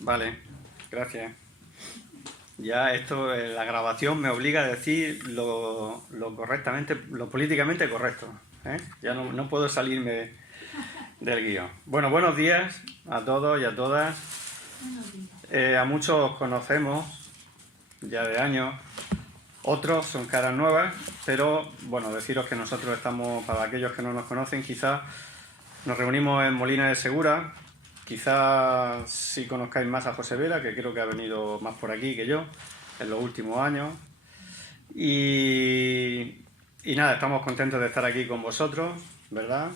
Vale, gracias. Ya esto, la grabación me obliga a decir lo correctamente, lo políticamente correcto, ¿eh? Ya no puedo salirme del guión. Bueno, buenos días a todos y a todas. A muchos conocemos ya de años, otros son caras nuevas, pero bueno, deciros que nosotros estamos, para aquellos que no nos conocen, quizás nos reunimos en Molina de Segura. Quizás sí conozcáis más a José Vera, que creo que ha venido más por aquí que yo en los últimos años. Y nada, estamos contentos de estar aquí con vosotros, ¿verdad?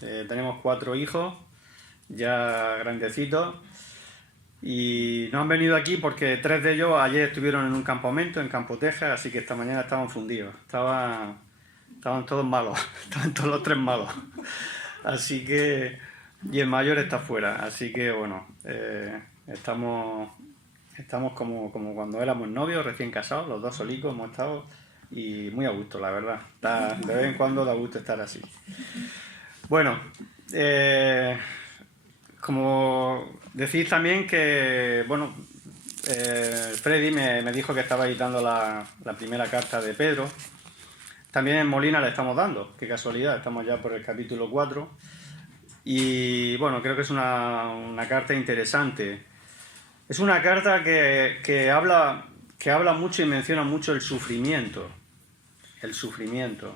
Tenemos 4 hijos, ya grandecitos, y nos han venido aquí porque 3 de ellos ayer estuvieron en un campamento en Campo Tejas, así que esta mañana estaban fundidos. Estaban todos malos, estaban todos los 3 malos. Así que... Y el mayor está fuera, así que bueno, estamos como cuando éramos novios, recién casados, los dos solicos hemos estado y muy a gusto, la verdad. De vez en cuando da gusto estar así. Bueno, como decís también que, bueno, Freddy me dijo que estaba editando la primera carta de Pedro. También en Molina le estamos dando, qué casualidad, estamos ya por el capítulo 4. Y bueno, creo que es una carta interesante. Es una carta que habla mucho y menciona mucho el sufrimiento. El sufrimiento.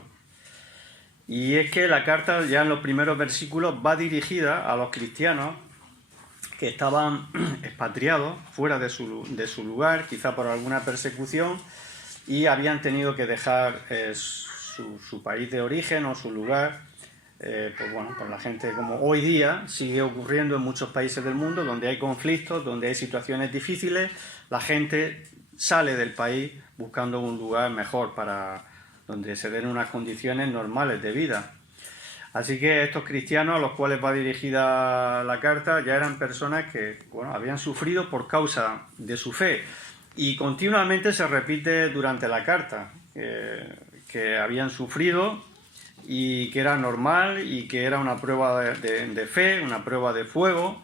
Y es que la carta, ya en los primeros versículos, va dirigida a los cristianos que estaban expatriados fuera de su lugar, quizá por alguna persecución, y habían tenido que dejar su país de origen o su lugar. Pues bueno, pues la gente, como hoy día sigue ocurriendo en muchos países del mundo, donde hay conflictos, donde hay situaciones difíciles, la gente sale del país buscando un lugar mejor para donde se den unas condiciones normales de vida. Así que estos cristianos a los cuales va dirigida la carta ya eran personas que, bueno, habían sufrido por causa de su fe, y continuamente se repite durante la carta que habían sufrido y que era normal y que era una prueba de fe, una prueba de fuego,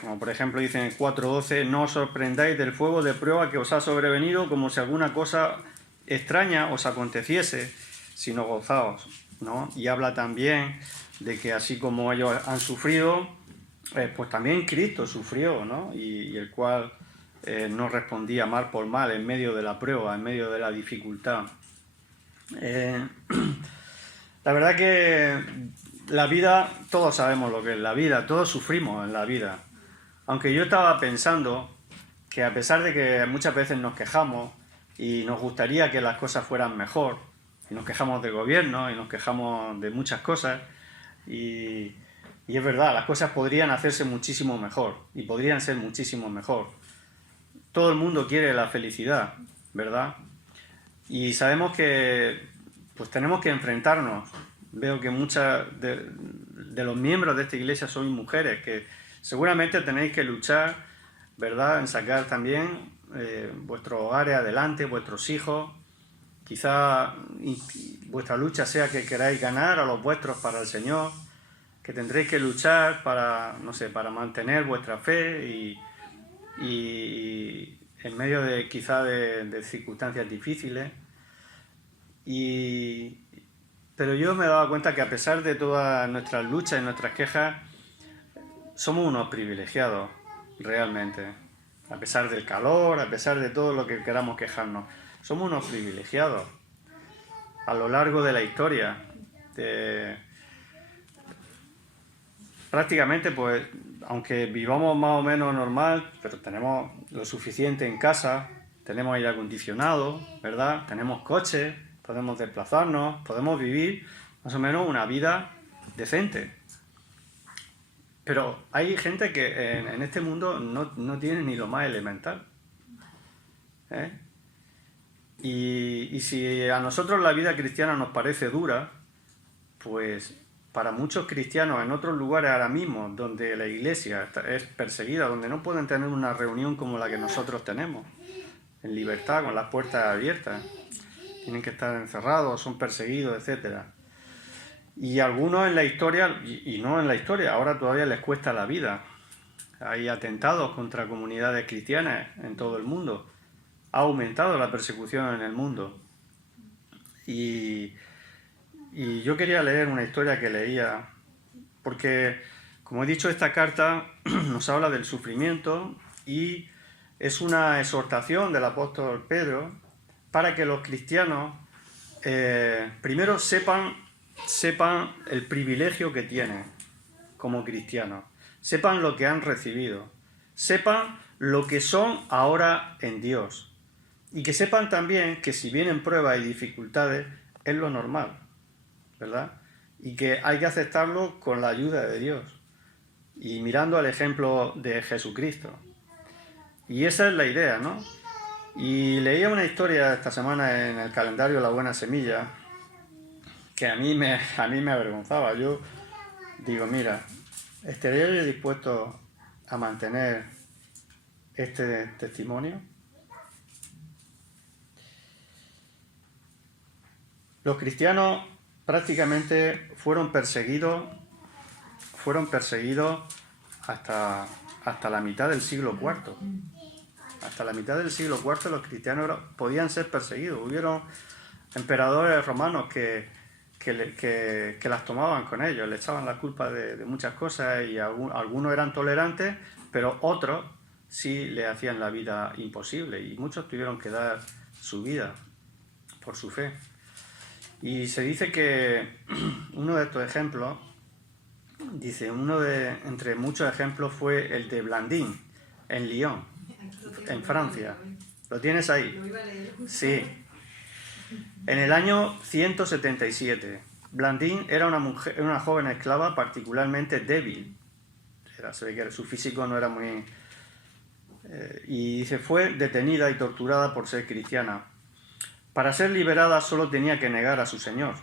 como por ejemplo dice en 4.12: no os sorprendáis del fuego de prueba que os ha sobrevenido como si alguna cosa extraña os aconteciese, sino gozaos, ¿no? Y habla también de que así como ellos han sufrido, pues también Cristo sufrió, ¿no? Y el cual no respondía mal por mal en medio de la prueba, en medio de la dificultad. La verdad que la vida, todos sabemos lo que es la vida, todos sufrimos en la vida. Aunque yo estaba pensando que a pesar de que muchas veces nos quejamos y nos gustaría que las cosas fueran mejor, y nos quejamos del gobierno y nos quejamos de muchas cosas, y es verdad, las cosas podrían hacerse muchísimo mejor y podrían ser muchísimo mejor. Todo el mundo quiere la felicidad, ¿verdad? Y sabemos que pues tenemos que enfrentarnos. Veo que muchas de los miembros de esta iglesia son mujeres, que seguramente tenéis que luchar, ¿verdad?, en sacar también vuestros hogares adelante, vuestros hijos. Quizá vuestra lucha sea que queráis ganar a los vuestros para el Señor, que tendréis que luchar para, no sé, para mantener vuestra fe y en medio de quizá de circunstancias difíciles. Pero yo me he dado cuenta que a pesar de todas nuestras luchas y nuestras quejas, somos unos privilegiados, realmente. A pesar del calor, a pesar de todo lo que queramos quejarnos, somos unos privilegiados. A lo largo de la historia, prácticamente, pues, aunque vivamos más o menos normal, pero tenemos lo suficiente en casa, tenemos aire acondicionado, ¿verdad? Tenemos coche, podemos desplazarnos, podemos vivir más o menos una vida decente. Pero hay gente que en este mundo no tiene ni lo más elemental, ¿eh? Y si a nosotros la vida cristiana nos parece dura, pues para muchos cristianos en otros lugares ahora mismo, donde la iglesia es perseguida, donde no pueden tener una reunión como la que nosotros tenemos, en libertad, con las puertas abiertas, tienen que estar encerrados, son perseguidos, etcétera. Y algunos en la historia, y no en la historia, ahora todavía les cuesta la vida. hay atentados contra comunidades cristianas en todo el mundo. Ha aumentado la persecución en el mundo. Y yo quería leer una historia que leía, porque, como he dicho, esta carta nos habla del sufrimiento y es una exhortación del apóstol Pedro para que los cristianos primero sepan el privilegio que tienen como cristianos, sepan lo que han recibido, sepan lo que son ahora en Dios y que sepan también que si vienen pruebas y dificultades es lo normal, ¿verdad? Y que hay que aceptarlo con la ayuda de Dios y mirando al ejemplo de Jesucristo. Y esa es la idea, ¿no? Y leía una historia esta semana en el calendario La Buena Semilla que a mí me avergonzaba. Yo digo, mira, ¿estaría yo dispuesto a mantener este testimonio? Los cristianos prácticamente fueron perseguidos hasta la mitad del siglo IV. Hasta la mitad del siglo IV los cristianos podían ser perseguidos. Hubieron emperadores romanos que las tomaban con ellos, le echaban la culpa de muchas cosas y algunos eran tolerantes, pero otros sí le hacían la vida imposible y muchos tuvieron que dar su vida por su fe. Y se dice que uno de estos ejemplos, entre muchos ejemplos, fue el de Blandín, en Lyon, en Francia. ¿Lo tienes ahí? Sí. En el año 177, Blandín era una joven esclava particularmente débil. Se ve que su físico no era muy... y se fue detenida y torturada por ser cristiana. Para ser liberada solo tenía que negar a su señor.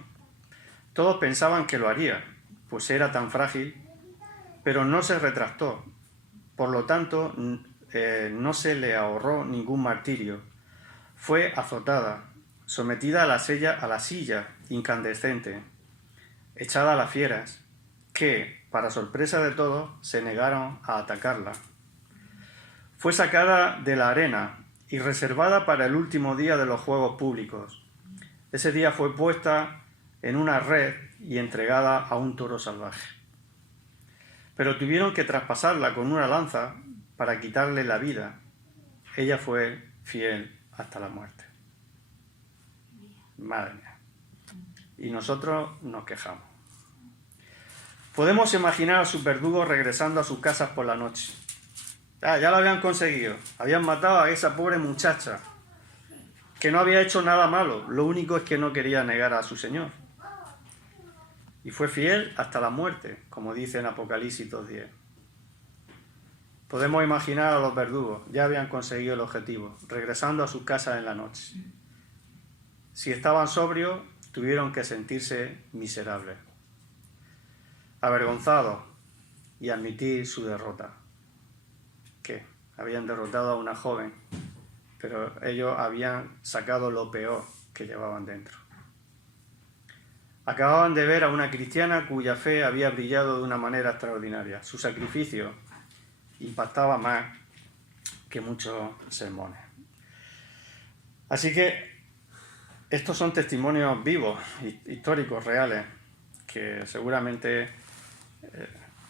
Todos pensaban que lo haría, pues era tan frágil, pero no se retractó. Por lo tanto, no se le ahorró ningún martirio. Fue azotada, sometida a la silla incandescente, echada a las fieras, que, para sorpresa de todos, se negaron a atacarla. Fue sacada de la arena y reservada para el último día de los juegos públicos. Ese día fue puesta en una red y entregada a un toro salvaje. Pero tuvieron que traspasarla con una lanza para quitarle la vida. Ella fue fiel hasta la muerte. Madre mía. Y nosotros nos quejamos. Podemos imaginar a sus verdugos regresando a sus casas por la noche. Ya lo habían conseguido. Habían matado a esa pobre muchacha que no había hecho nada malo. Lo único es que no quería negar a su Señor. Y fue fiel hasta la muerte, como dice en Apocalipsis 2:10. Podemos imaginar a los verdugos. Ya habían conseguido el objetivo, regresando a sus casas en la noche. Si estaban sobrios, tuvieron que sentirse miserables, avergonzados y admitir su derrota. Que habían derrotado a una joven, pero ellos habían sacado lo peor que llevaban dentro. Acababan de ver a una cristiana cuya fe había brillado de una manera extraordinaria. Su sacrificio impactaba más que muchos sermones. Así que estos son testimonios vivos, históricos, reales, que seguramente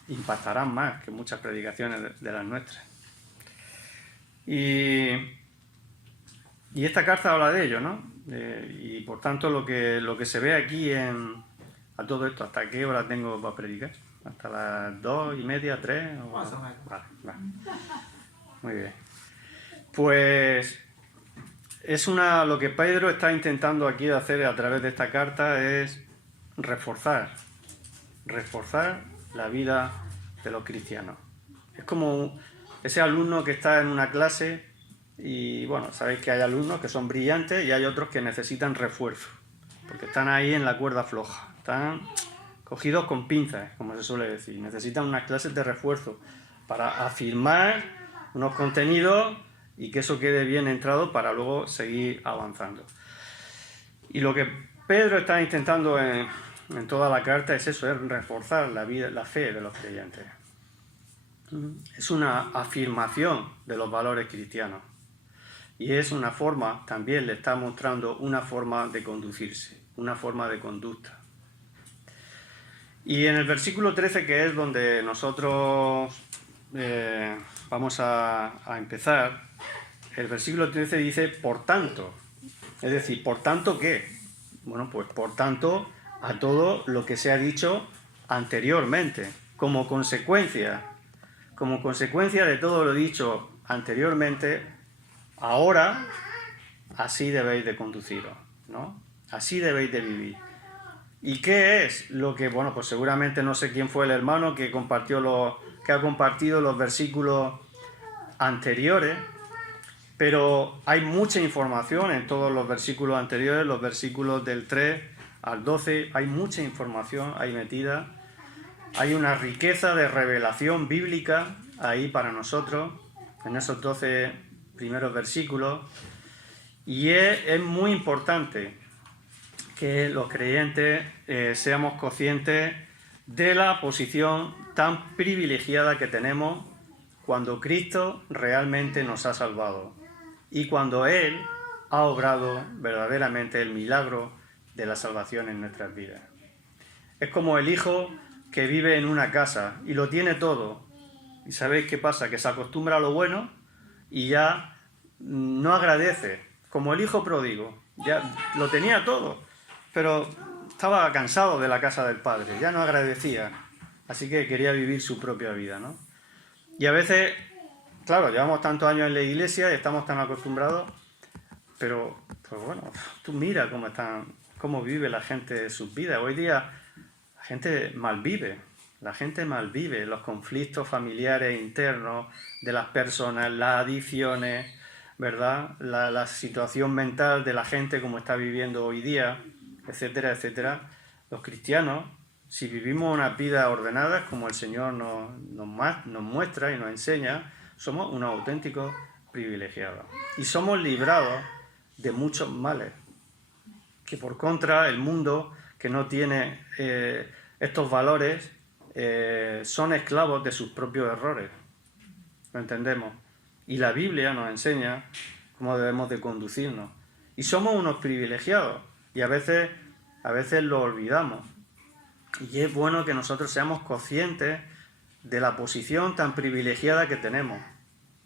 impactarán más que muchas predicaciones de las nuestras. Y esta carta habla de ello, ¿no? Y por tanto lo que se ve aquí a todo esto, ¿hasta qué hora tengo para predicar? ¿Hasta las 2:30, 3? Vale. Muy bien. Pues lo que Pedro está intentando aquí hacer a través de esta carta es reforzar la vida de los cristianos. Es como ese alumno que está en una clase y, bueno, sabéis que hay alumnos que son brillantes y hay otros que necesitan refuerzo, porque están ahí en la cuerda floja, están cogidos con pinzas, como se suele decir. Necesitan unas clases de refuerzo para afirmar unos contenidos y que eso quede bien entrado para luego seguir avanzando. Y lo que Pedro está intentando en toda la carta es eso, es reforzar la fe de los creyentes. Es una afirmación de los valores cristianos. Y es una forma, también le está mostrando una forma de conducirse, una forma de conducta. Y en el versículo 13, que es donde nosotros vamos a empezar, el versículo 13 dice, por tanto. Es decir, ¿por tanto qué? Bueno, pues por tanto a todo lo que se ha dicho anteriormente, como consecuencia de todo lo dicho anteriormente, ahora así debéis de conduciros, ¿no? Así debéis de vivir. ¿Y qué es lo que, bueno, pues seguramente no sé quién fue el hermano que ha compartido los versículos anteriores, pero hay mucha información en todos los versículos anteriores, los versículos del 3 al 12, hay mucha información ahí metida. Hay una riqueza de revelación bíblica ahí para nosotros, en esos 12 primeros versículos. Y es muy importante que los creyentes seamos conscientes de la posición tan privilegiada que tenemos cuando Cristo realmente nos ha salvado y cuando Él ha obrado verdaderamente el milagro de la salvación en nuestras vidas. Es como el hijo que vive en una casa y lo tiene todo. ¿Y sabéis qué pasa? Que se acostumbra a lo bueno y ya no agradece. Como el hijo pródigo, ya lo tenía todo, pero estaba cansado de la casa del padre, ya no agradecía. Así que quería vivir su propia vida, ¿no? Y a veces, claro, llevamos tantos años en la iglesia y estamos tan acostumbrados, pero, pues bueno, tú mira cómo vive la gente sus vidas. Hoy día la gente malvive, los conflictos familiares internos de las personas, las adicciones, ¿verdad? La situación mental de la gente como está viviendo hoy día, etcétera, etcétera. Los cristianos, si vivimos unas vidas ordenadas como el Señor nos muestra y nos enseña, somos unos auténticos privilegiados. Y somos librados de muchos males. Que por contra, el mundo que no tiene estos valores son esclavos de sus propios errores. ¿Lo entendemos? Y la Biblia nos enseña cómo debemos de conducirnos. Y somos unos privilegiados. Y a veces lo olvidamos. Y es bueno que nosotros seamos conscientes de la posición tan privilegiada que tenemos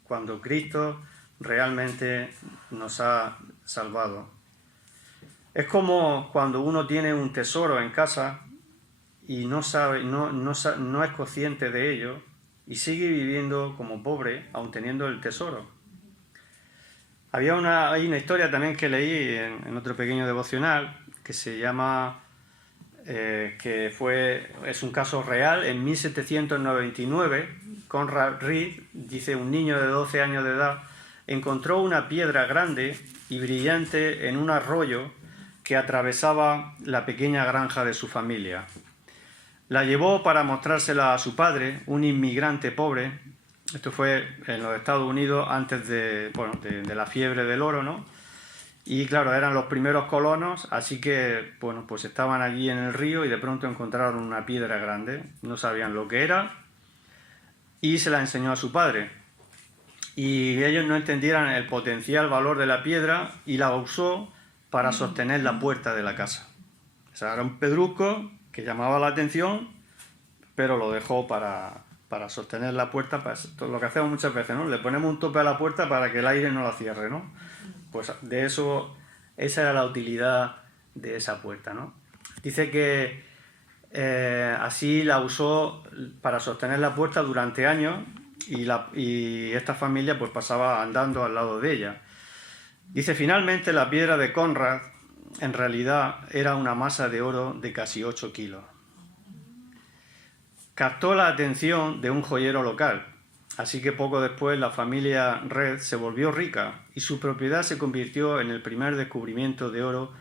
cuando Cristo realmente nos ha salvado. Es como cuando uno tiene un tesoro en casa y no es consciente de ello y sigue viviendo como pobre aun teniendo el tesoro. Hay una historia también que leí en otro pequeño devocional que se llama, es un caso real. En 1799, Conrad Reed, dice, un niño de 12 años de edad, encontró una piedra grande y brillante en un arroyo que atravesaba la pequeña granja de su familia. La llevó para mostrársela a su padre, un inmigrante pobre. Esto fue en los Estados Unidos antes de la fiebre del oro, ¿no? Y claro, eran los primeros colonos, así que, bueno, pues estaban allí en el río y de pronto encontraron una piedra grande. No sabían lo que era y se la enseñó a su padre. Y ellos no entendieran el potencial valor de la piedra y la usó para sostener la puerta de la casa. O sea, era un pedrusco que llamaba la atención, pero lo dejó para sostener la puerta, lo que hacemos muchas veces, ¿no? Le ponemos un tope a la puerta para que el aire no la cierre, ¿no? Pues de eso, esa era la utilidad de esa puerta, ¿no? Dice que así la usó para sostener la puerta durante años y esta familia pues pasaba andando al lado de ella. Dice, finalmente la piedra de Conrad en realidad era una masa de oro de casi 8 kilos. Captó la atención de un joyero local, así que poco después la familia Red se volvió rica y su propiedad se convirtió en el primer descubrimiento de oro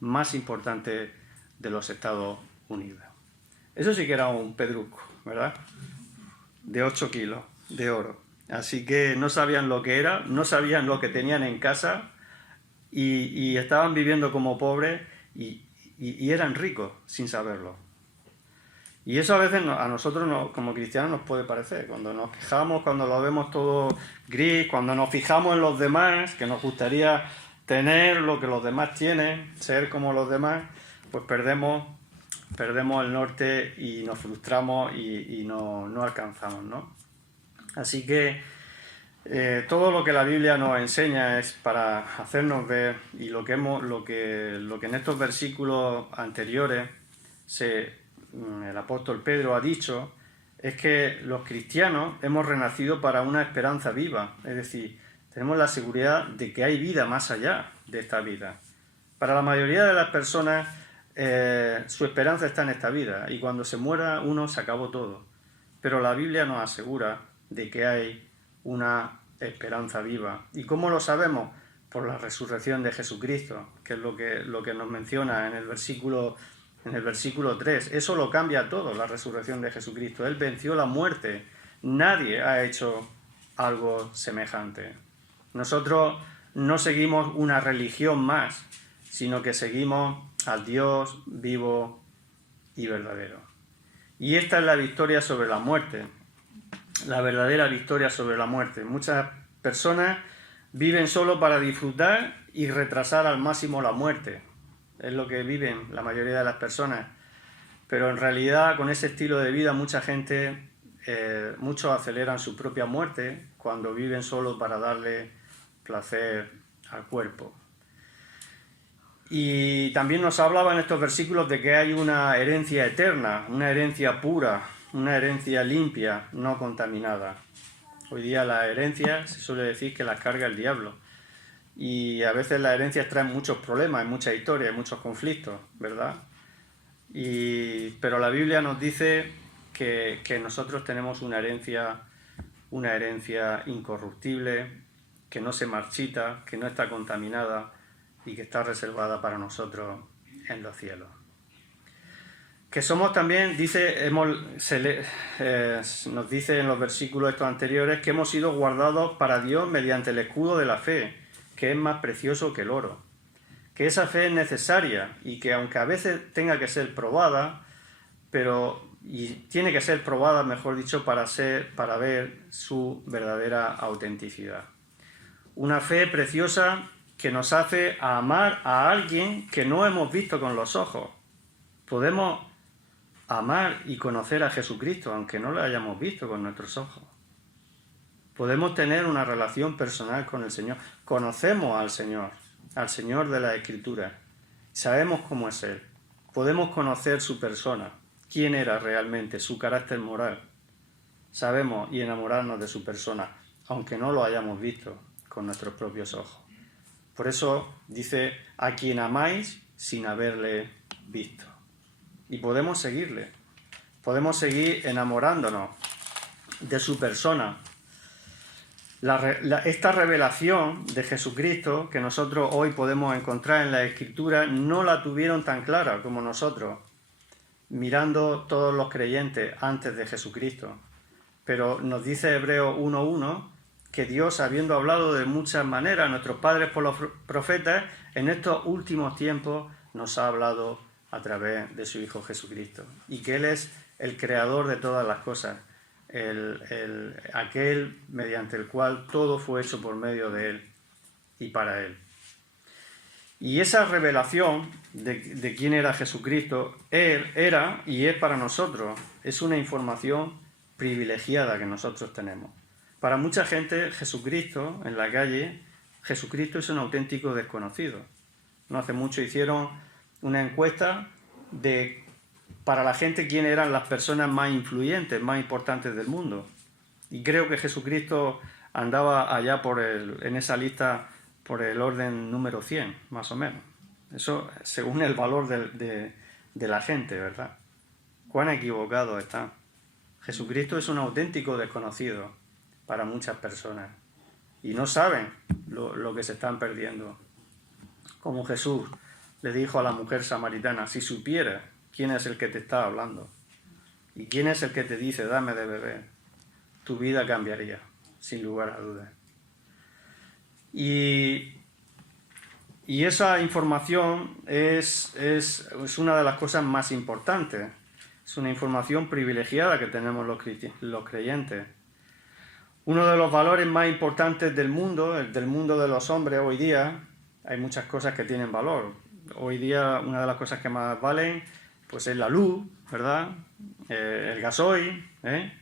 más importante de los Estados Unidos. Eso sí que era un pedrusco, ¿verdad? De 8 kilos de oro. Así que no sabían lo que era, no sabían lo que tenían en casa y estaban viviendo como pobres y eran ricos sin saberlo. Y eso a veces a nosotros como cristianos nos puede parecer, cuando nos quejamos, cuando lo vemos todo gris, cuando nos fijamos en los demás, que nos gustaría tener lo que los demás tienen, ser como los demás, pues perdemos el norte y nos frustramos y no alcanzamos, ¿no? Así que todo lo que la Biblia nos enseña es para hacernos ver, y lo que en estos versículos anteriores el apóstol Pedro ha dicho, es que los cristianos hemos renacido para una esperanza viva, es decir, tenemos la seguridad de que hay vida más allá de esta vida. Para la mayoría de las personas su esperanza está en esta vida, y cuando se muera uno se acabó todo. Pero la Biblia nos asegura de que hay una esperanza viva. ¿Y cómo lo sabemos? Por la resurrección de Jesucristo, que es lo que nos menciona en el versículo 3. Eso lo cambia todo, la resurrección de Jesucristo. Él venció la muerte. Nadie ha hecho algo semejante. Nosotros no seguimos una religión más, sino que seguimos al Dios vivo y verdadero. Y esta es la victoria sobre la muerte, la verdadera victoria sobre la muerte. Muchas personas viven solo para disfrutar y retrasar al máximo la muerte. Es lo que viven la mayoría de las personas. Pero en realidad, con ese estilo de vida, muchos aceleran su propia muerte cuando viven solo para darle placer al cuerpo. Y también nos hablaba en estos versículos de que hay una herencia eterna, una herencia pura, una herencia limpia, no contaminada. Hoy día las herencias se suele decir que las carga el diablo. Y a veces las herencias traen muchos problemas, muchas historias, muchos conflictos, ¿verdad? Pero la Biblia nos dice que nosotros tenemos una herencia incorruptible, que no se marchita, que no está contaminada y que está reservada para nosotros en los cielos. Que somos también, nos dice en los versículos estos anteriores, que hemos sido guardados para Dios mediante el escudo de la fe, que es más precioso que el oro. Que esa fe es necesaria y que aunque a veces tenga que ser probada, tiene que ser probada, mejor dicho, para ver su verdadera autenticidad. Una fe preciosa que nos hace amar a alguien que no hemos visto con los ojos. Podemos amar y conocer a Jesucristo, aunque no lo hayamos visto con nuestros ojos. Podemos tener una relación personal con el Señor. Conocemos al Señor de la Escritura. Sabemos cómo es Él. Podemos conocer su persona, quién era realmente, su carácter moral. Sabemos y enamorarnos de su persona, aunque no lo hayamos visto con nuestros propios ojos. Por eso dice, a quien amáis sin haberle visto. Y podemos seguirle. Podemos seguir enamorándonos de su persona. Esta revelación de Jesucristo que nosotros hoy podemos encontrar en la Escritura no la tuvieron tan clara como nosotros, mirando todos los creyentes antes de Jesucristo. Pero nos dice Hebreos 1:1 que Dios, habiendo hablado de muchas maneras a nuestros padres por los profetas, en estos últimos tiempos nos ha hablado a través de su Hijo Jesucristo. Y que Él es el creador de todas las cosas, aquel mediante el cual todo fue hecho por medio de Él y para Él. Y esa revelación de quién era Jesucristo, Él era y es para nosotros. Es una información privilegiada que nosotros tenemos. Para mucha gente, Jesucristo, en la calle, Jesucristo es un auténtico desconocido. No hace mucho hicieron una encuesta para la gente quién eran las personas más influyentes, más importantes del mundo. Y creo que Jesucristo andaba allá en esa lista por el orden número 100, más o menos. Eso según el valor de la gente, ¿verdad? Cuán equivocado está. Jesucristo es un auténtico desconocido para muchas personas y no saben lo que se están perdiendo. Como Jesús le dijo a la mujer samaritana, si supieras quién es el que te está hablando y quién es el que te dice dame de beber, tu vida cambiaría, sin lugar a dudas. Y esa información es una de las cosas más importantes, Es una información privilegiada que tenemos los creyentes. Uno de los valores más importantes del mundo, el del mundo de los hombres hoy día, hay muchas cosas que tienen valor. Hoy día una de las cosas que más valen pues es la luz, ¿verdad? El gasoil, ¿eh?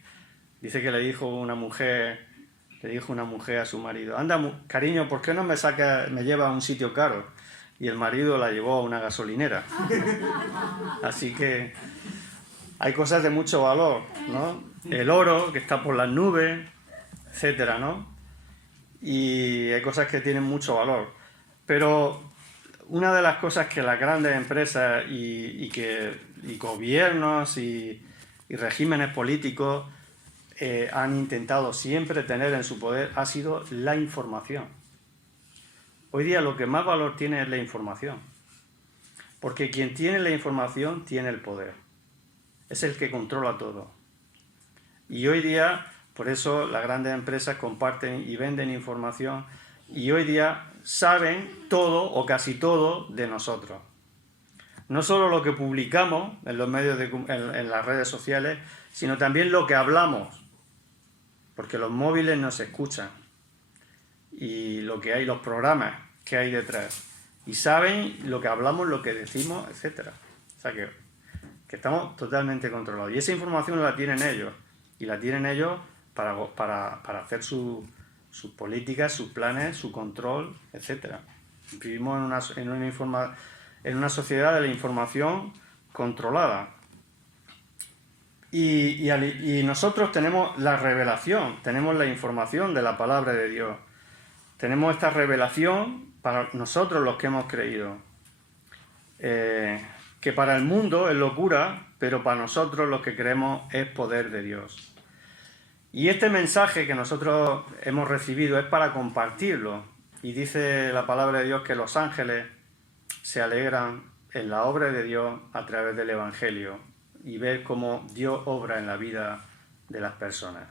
Dice que le dijo una mujer a su marido: anda, cariño, ¿por qué no me lleva a un sitio caro? Y el marido la llevó a una gasolinera. Así que hay cosas de mucho valor, ¿no? El oro que está por las nubes, etcétera, ¿no? Y hay cosas que tienen mucho valor. Pero una de las cosas que las grandes empresas y gobiernos y regímenes políticos han intentado siempre tener en su poder ha sido la información. Hoy día lo que más valor tiene es la información. Porque quien tiene la información tiene el poder. Es el que controla todo. Y hoy día, por eso las grandes empresas comparten y venden información y hoy día saben todo o casi todo de nosotros. No solo lo que publicamos en los medios en las redes sociales, sino también lo que hablamos, porque los móviles nos escuchan y lo que hay, los programas que hay detrás, y saben lo que hablamos, lo que decimos, etcétera. O sea que estamos totalmente controlados. Y esa información la tienen ellos, y la tienen ellos para hacer sus políticas, sus planes, su control, etcétera. Vivimos en una sociedad de la información controlada. Y nosotros tenemos la revelación, tenemos la información de la palabra de Dios. Tenemos esta revelación para nosotros los que hemos creído. Que para el mundo es locura, pero para nosotros los que creemos es poder de Dios. Y este mensaje que nosotros hemos recibido es para compartirlo. Y dice la palabra de Dios que los ángeles se alegran en la obra de Dios a través del Evangelio y ver cómo Dios obra en la vida de las personas.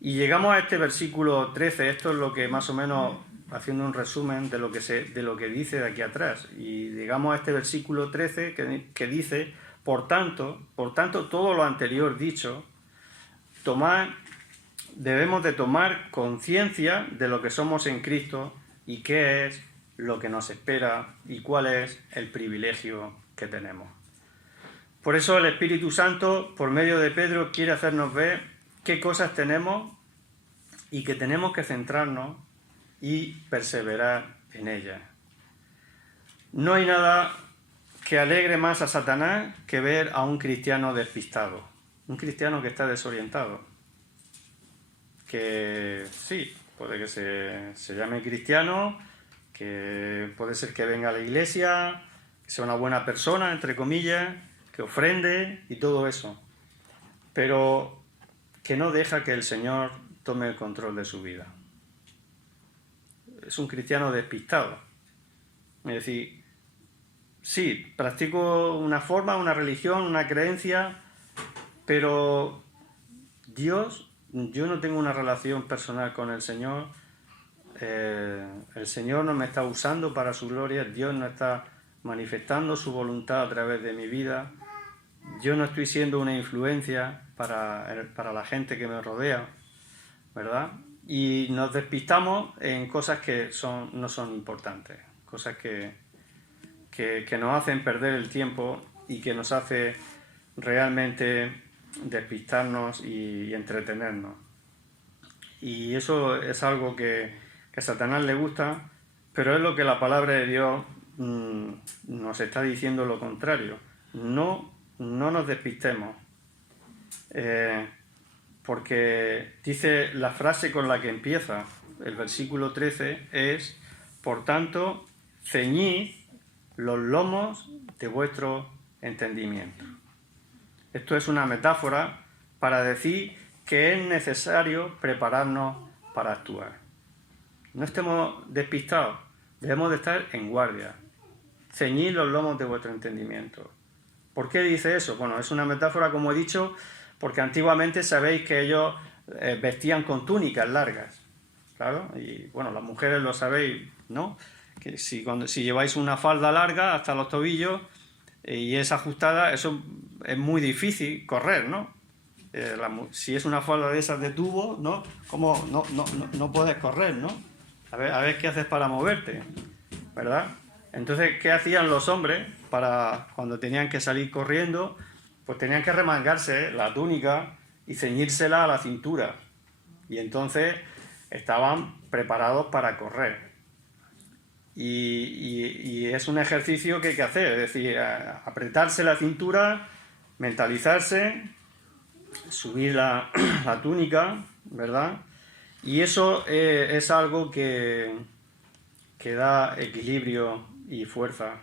Y llegamos a este versículo 13, esto es lo que más o menos, haciendo un resumen de lo que dice de aquí atrás. Y llegamos a este versículo 13 que dice: por tanto, todo lo anterior dicho, debemos de tomar conciencia de lo que somos en Cristo y qué es lo que nos espera y cuál es el privilegio que tenemos. Por eso el Espíritu Santo, por medio de Pedro, quiere hacernos ver qué cosas tenemos y que tenemos que centrarnos y perseverar en ellas. No hay nada que alegre más a Satanás que ver a un cristiano despistado, un cristiano que está desorientado, que sí, puede que se llame cristiano, que puede ser que venga a la iglesia, que sea una buena persona, entre comillas, que ofrende y todo eso, pero que no deja que el Señor tome el control de su vida. Es un cristiano despistado. Es decir, sí, practico una forma, una religión, una creencia, pero Dios, yo no tengo una relación personal con el Señor. El Señor no me está usando para su gloria, Dios no está manifestando su voluntad a través de mi vida, yo no estoy siendo una influencia para la gente que me rodea, ¿verdad? Y nos despistamos en cosas que no son importantes, cosas que nos hacen perder el tiempo y que nos hace realmente despistarnos y entretenernos. Y eso es algo que a Satanás le gusta, pero es lo que la palabra de Dios nos está diciendo lo contrario. No nos despistemos. Porque dice la frase con la que empieza el versículo 13 es: por tanto, ceñid los lomos de vuestro entendimiento. Esto es una metáfora para decir que es necesario prepararnos para actuar. No estemos despistados, debemos de estar en guardia. Ceñid los lomos de vuestro entendimiento. ¿Por qué dice eso? Bueno, es una metáfora, como he dicho, porque antiguamente sabéis que ellos vestían con túnicas largas, claro, y bueno, las mujeres lo sabéis, ¿no? Que si lleváis una falda larga hasta los tobillos, y es ajustada, eso es muy difícil correr, ¿no? Si es una falda de esas de tubo, ¿no? ¿Cómo no puedes correr, ¿no? A ver qué haces para moverte, ¿verdad? Entonces, ¿qué hacían los hombres para cuando tenían que salir corriendo? Pues tenían que remangarse la túnica y ceñírsela a la cintura. Y entonces estaban preparados para correr. Y es un ejercicio que hay que hacer, es decir, apretarse la cintura, mentalizarse, subir la túnica, ¿verdad? Y eso es algo que da equilibrio y fuerza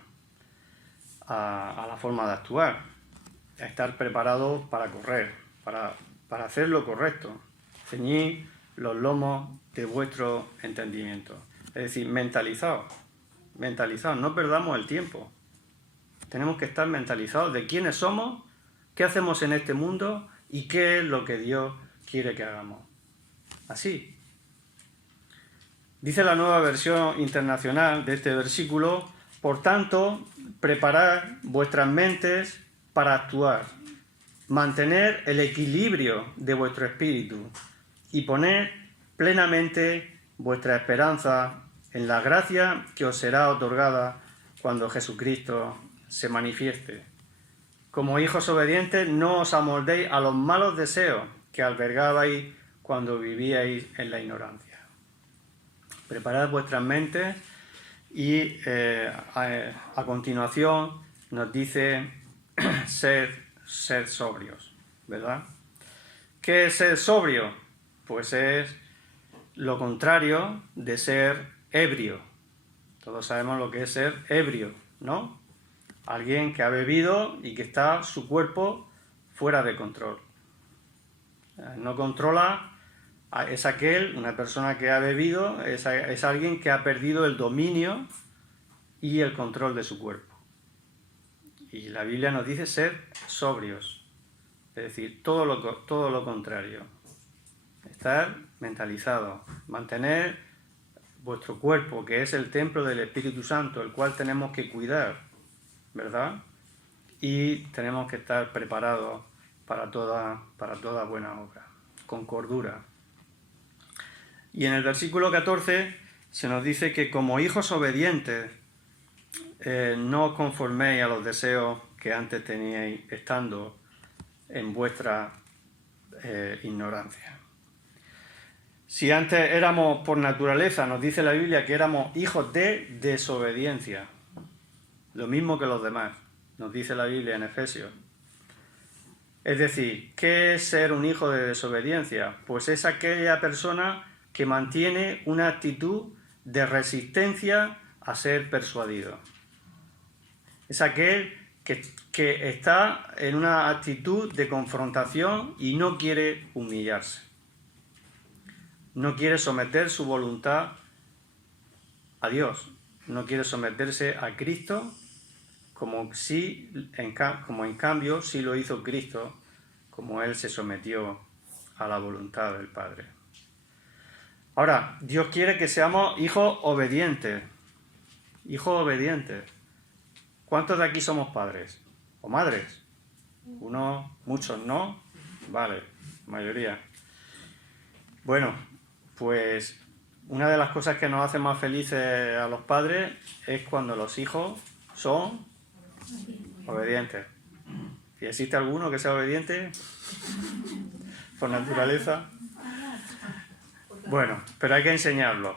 a la forma de actuar, a estar preparado para correr, para hacer lo correcto, ceñid los lomos de vuestro entendimiento. Es decir, mentalizados, no perdamos el tiempo. Tenemos que estar mentalizados de quiénes somos, qué hacemos en este mundo y qué es lo que Dios quiere que hagamos. Así. Dice la Nueva Versión Internacional de este versículo: por tanto, preparad vuestras mentes para actuar, mantener el equilibrio de vuestro espíritu y poner plenamente vuestra esperanza en la gracia que os será otorgada cuando Jesucristo se manifieste. Como hijos obedientes, no os amoldéis a los malos deseos que albergabais cuando vivíais en la ignorancia. Preparad vuestras mentes y a continuación nos dice sed sobrios, ¿verdad? ¿Qué es ser sobrio? Pues es lo contrario de ser ebrio. Todos sabemos lo que es ser ebrio, ¿no? Alguien que ha bebido y que está su cuerpo fuera de control. No controla, es una persona que ha bebido, es alguien que ha perdido el dominio y el control de su cuerpo. Y la Biblia nos dice ser sobrios, es decir, todo lo contrario. Estar mentalizados, mantener vuestro cuerpo, que es el templo del Espíritu Santo, el cual tenemos que cuidar, ¿verdad? Y tenemos que estar preparados para toda buena obra, con cordura. Y en el versículo 14 se nos dice que como hijos obedientes no os conforméis a los deseos que antes teníais estando en vuestra ignorancia. Si antes éramos por naturaleza, nos dice la Biblia que éramos hijos de desobediencia, lo mismo que los demás, nos dice la Biblia en Efesios. Es decir, ¿qué es ser un hijo de desobediencia? Pues es aquella persona que mantiene una actitud de resistencia a ser persuadido. Es aquel que está en una actitud de confrontación y no quiere humillarse. No quiere someter su voluntad a Dios. No quiere someterse a Cristo como en cambio sí lo hizo Cristo, como Él se sometió a la voluntad del Padre. Ahora, Dios quiere que seamos hijos obedientes. Hijos obedientes. ¿Cuántos de aquí somos padres? ¿O madres? Unos, muchos no. Vale, mayoría. Bueno, pues una de las cosas que nos hace más felices a los padres es cuando los hijos son obedientes. ¿Y existe alguno que sea obediente por naturaleza? Bueno, pero hay que enseñarlo.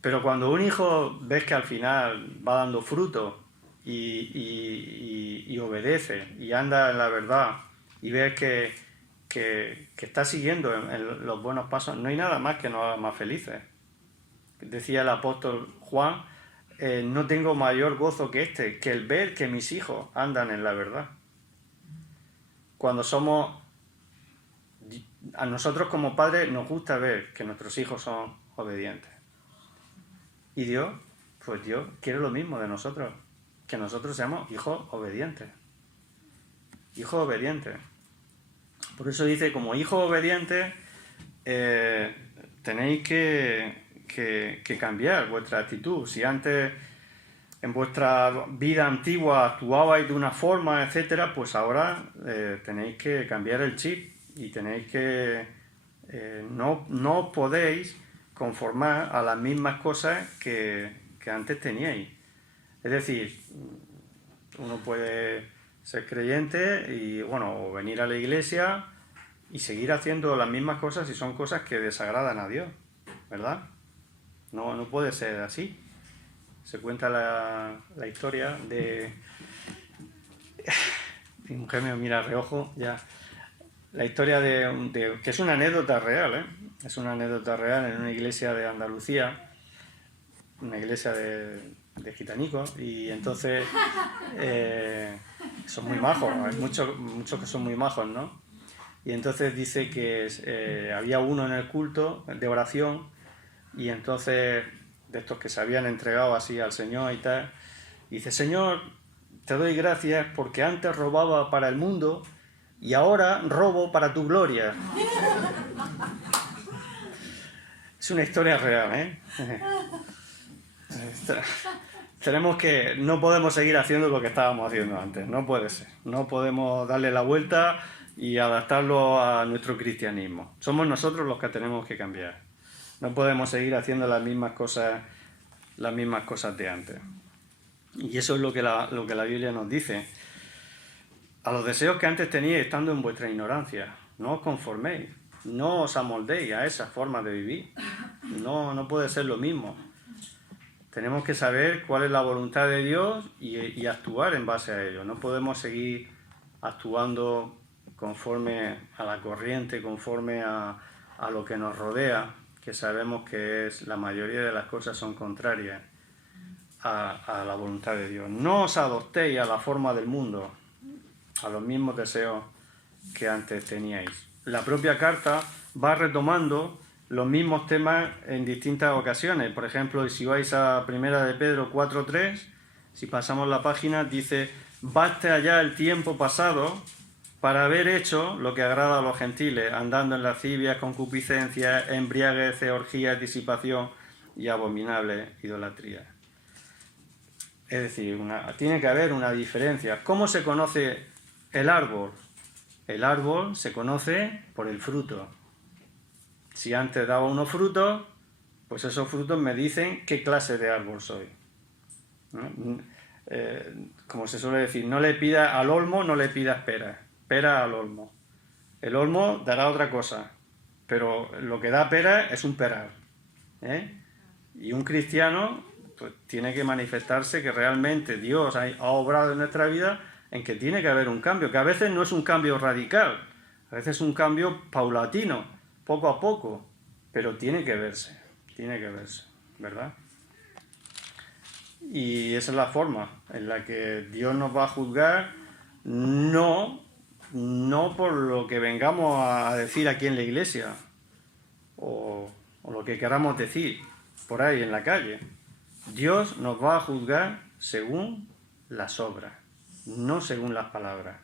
Pero cuando un hijo ves que al final va dando fruto y obedece y anda en la verdad y ves que está siguiendo en los buenos pasos, no hay nada más que nos haga más felices. Decía el apóstol Juan, no tengo mayor gozo que el ver que mis hijos andan en la verdad. Cuando a nosotros como padres nos gusta ver que nuestros hijos son obedientes. Y Dios quiere lo mismo de nosotros, que nosotros seamos hijos obedientes. Hijos obedientes. Por eso dice, como hijos obedientes, tenéis que cambiar vuestra actitud. Si antes en vuestra vida antigua actuabais de una forma, etcétera, pues ahora tenéis que cambiar el chip y tenéis que no os podéis conformar a las mismas cosas que antes teníais. Es decir, uno puede ser creyente y bueno, o venir a la iglesia y seguir haciendo las mismas cosas si son cosas que desagradan a Dios, ¿verdad? No puede ser así. Se cuenta la historia de... Mi mujer me mira a reojo ya. La historia que es una anécdota real, ¿eh? Es una anécdota real en una iglesia de Andalucía, una iglesia de gitanicos, y entonces son muy majos, hay muchos que son muy majos, ¿no? Y entonces dice que había uno en el culto de oración, y entonces de estos que se habían entregado así al Señor y tal, y dice: Señor, te doy gracias porque antes robaba para el mundo y ahora robo para tu gloria. Es una historia real, ¿eh? No podemos seguir haciendo lo que estábamos haciendo antes, no puede ser. No podemos darle la vuelta y adaptarlo a nuestro cristianismo. Somos nosotros los que tenemos que cambiar. No podemos seguir haciendo las mismas cosas de antes. Y eso es lo que la Biblia nos dice. A los deseos que antes teníais estando en vuestra ignorancia, no os conforméis, no os amoldéis a esa forma de vivir. No puede ser lo mismo. Tenemos que saber cuál es la voluntad de Dios y actuar en base a ello. No podemos seguir actuando conforme a la corriente, conforme a lo que nos rodea, que sabemos que la mayoría de las cosas son contrarias a la voluntad de Dios. No os adoptéis a la forma del mundo, a los mismos deseos que antes teníais. La propia carta va retomando los mismos temas en distintas ocasiones. Por ejemplo, si vais a 1 de Pedro 4:3, si pasamos la página, dice: baste ya el tiempo pasado para haber hecho lo que agrada a los gentiles, andando en lascivias, concupiscencias, embriaguez, orgías, disipación y abominable idolatría. Es decir, tiene que haber una diferencia. ¿Cómo se conoce el árbol? El árbol se conoce por el fruto. Si antes daba unos frutos, pues esos frutos me dicen qué clase de árbol soy. Como se suele decir, no le pidas al olmo, no le pidas peras. Pera al olmo. El olmo dará otra cosa, pero lo que da pera es un peral. Y un cristiano pues tiene que manifestarse que realmente Dios ha obrado en nuestra vida, en que tiene que haber un cambio, que a veces no es un cambio radical, a veces es un cambio paulatino, poco a poco, pero tiene que verse, ¿verdad? Y esa es la forma en la que Dios nos va a juzgar, no por lo que vengamos a decir aquí en la iglesia, o lo que queramos decir por ahí en la calle. Dios nos va a juzgar según las obras, no según las palabras.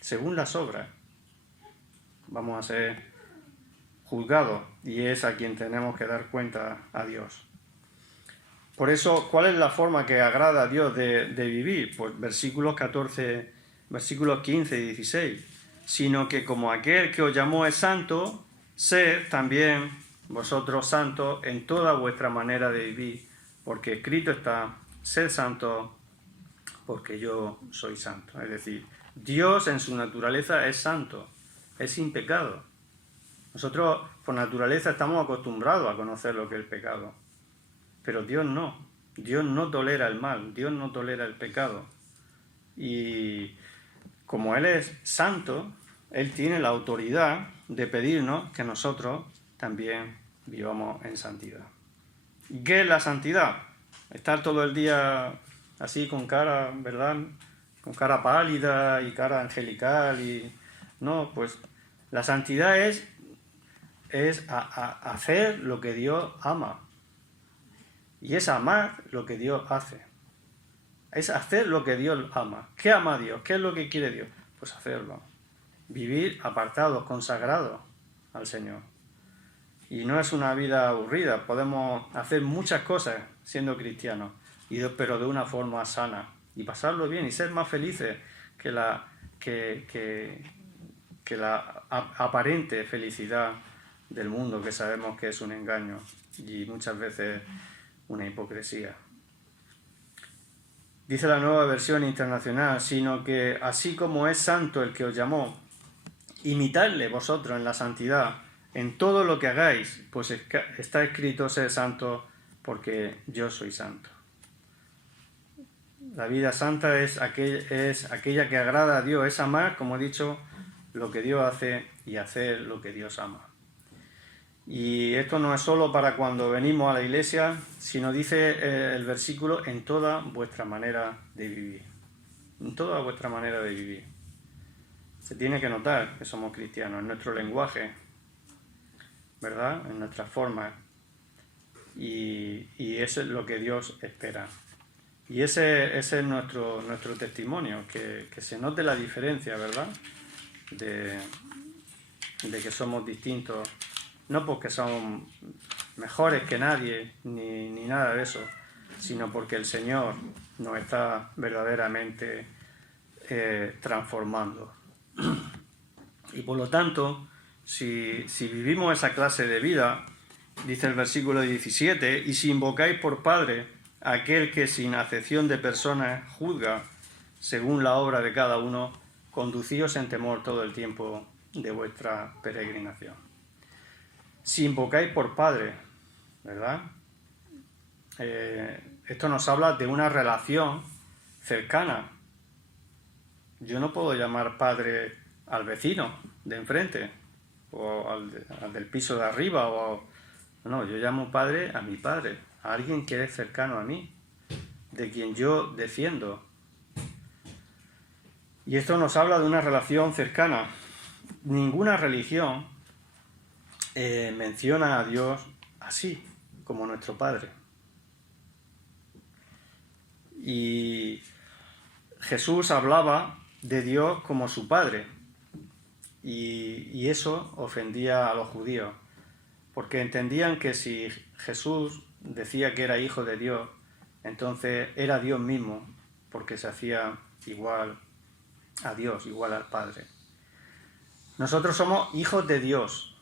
Según las obras vamos a ser juzgados, y es a quien tenemos que dar cuenta a Dios. Por eso, ¿cuál es la forma que agrada a Dios de vivir? Pues versículos 15 y 16. Sino que como aquel que os llamó es santo, sed también vosotros santos en toda vuestra manera de vivir, porque escrito está: sed santos porque yo soy santo. Es decir, Dios en su naturaleza es santo, es sin pecado. Nosotros por naturaleza estamos acostumbrados a conocer lo que es el pecado, pero Dios no. Dios no tolera el mal, Dios no tolera el pecado. Y como Él es santo, Él tiene la autoridad de pedirnos que nosotros también vivamos en santidad. ¿Qué es la santidad? Estar todo el día así con cara, ¿verdad? Con cara pálida y cara angelical y... No, pues la santidad es hacer lo que Dios ama. Y es amar lo que Dios hace. Es hacer lo que Dios ama. ¿Qué ama Dios? ¿Qué es lo que quiere Dios? Pues hacerlo. Vivir apartados, consagrados al Señor. Y no es una vida aburrida. Podemos hacer muchas cosas siendo cristianos. pero de una forma sana, y pasarlo bien y ser más felices que la aparente felicidad del mundo, que sabemos que es un engaño y muchas veces una hipocresía. Dice la Nueva Versión Internacional, sino que así como es santo el que os llamó, imitadle vosotros en la santidad, en todo lo que hagáis, pues está escrito: ser santo porque yo soy santo. La vida santa es aquella que agrada a Dios, es amar, como he dicho, lo que Dios hace y hacer lo que Dios ama. Y esto no es solo para cuando venimos a la iglesia, sino dice el versículo: en toda vuestra manera de vivir. En toda vuestra manera de vivir. Se tiene que notar que somos cristianos en nuestro lenguaje, ¿verdad? En nuestras formas. Y eso es lo que Dios espera. Y ese es nuestro testimonio, que se note la diferencia, ¿verdad? De que somos distintos, no porque somos mejores que nadie, ni nada de eso, sino porque el Señor nos está verdaderamente transformando. Y por lo tanto, si vivimos esa clase de vida, dice el versículo 17, y si invocáis por Padre a aquel que sin acepción de personas juzga según la obra de cada uno, conducíos en temor todo el tiempo de vuestra peregrinación. Si invocáis por Padre, ¿verdad? Esto nos habla de una relación cercana. Yo no puedo llamar padre al vecino de enfrente, o al del piso de arriba, no, yo llamo padre a mi padre, a alguien que es cercano a mí, de quien yo defiendo. Y esto nos habla de una relación cercana. Ninguna religión menciona a Dios así, como nuestro Padre. Y Jesús hablaba de Dios como su Padre. Y eso ofendía a los judíos, porque entendían que si Jesús decía que era hijo de Dios, entonces era Dios mismo, porque se hacía igual a Dios, igual al Padre. Nosotros somos hijos de Dios,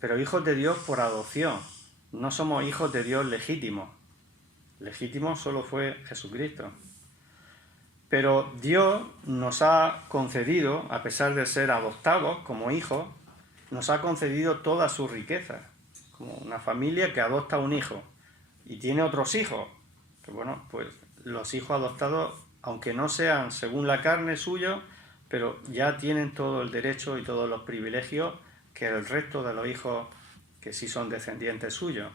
pero hijos de Dios por adopción. No somos hijos de Dios legítimos. Legítimo solo fue Jesucristo. Pero Dios nos ha concedido, a pesar de ser adoptados como hijos, nos ha concedido toda su riqueza. Como una familia que adopta un hijo y tiene otros hijos. Que bueno, pues los hijos adoptados, aunque no sean según la carne suyo, pero ya tienen todo el derecho y todos los privilegios que el resto de los hijos que sí son descendientes suyos.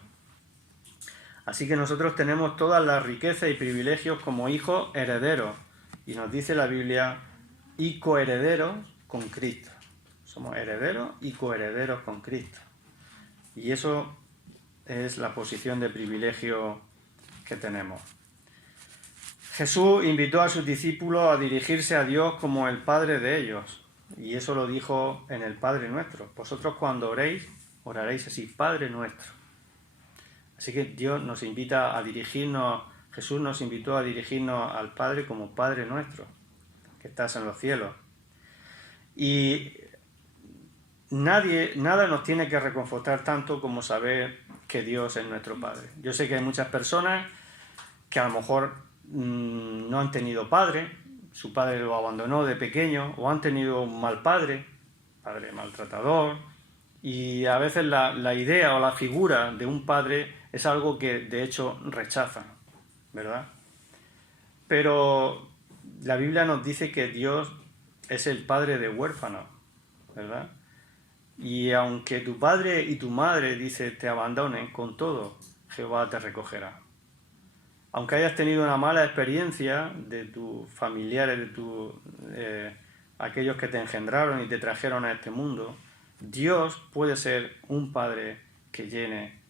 Así que nosotros tenemos todas las riquezas y privilegios como hijos herederos. Y nos dice la Biblia, y coherederos con Cristo. Somos herederos y coherederos con Cristo. Y eso es la posición de privilegio que tenemos. Jesús invitó a sus discípulos a dirigirse a Dios como el Padre de ellos. Y eso lo dijo en el Padre Nuestro. Vosotros cuando oréis, oraréis así: Padre Nuestro. Así que Dios nos invita a dirigirnos, Jesús nos invitó a dirigirnos al Padre como Padre Nuestro, que estás en los cielos. Y nada nos tiene que reconfortar tanto como saber que Dios es nuestro Padre. Yo sé que hay muchas personas que a lo mejor no han tenido padre, su padre lo abandonó de pequeño, o han tenido un mal padre maltratador, y a veces la idea o la figura de un padre es algo que de hecho rechazan, ¿verdad? Pero la Biblia nos dice que Dios es el padre de huérfanos, ¿verdad? Y aunque tu padre y tu madre, dice, te abandonen, con todo, Jehová te recogerá. Aunque hayas tenido una mala experiencia de tus familiares, de aquellos que te engendraron y te trajeron a este mundo, Dios puede ser un padre que llene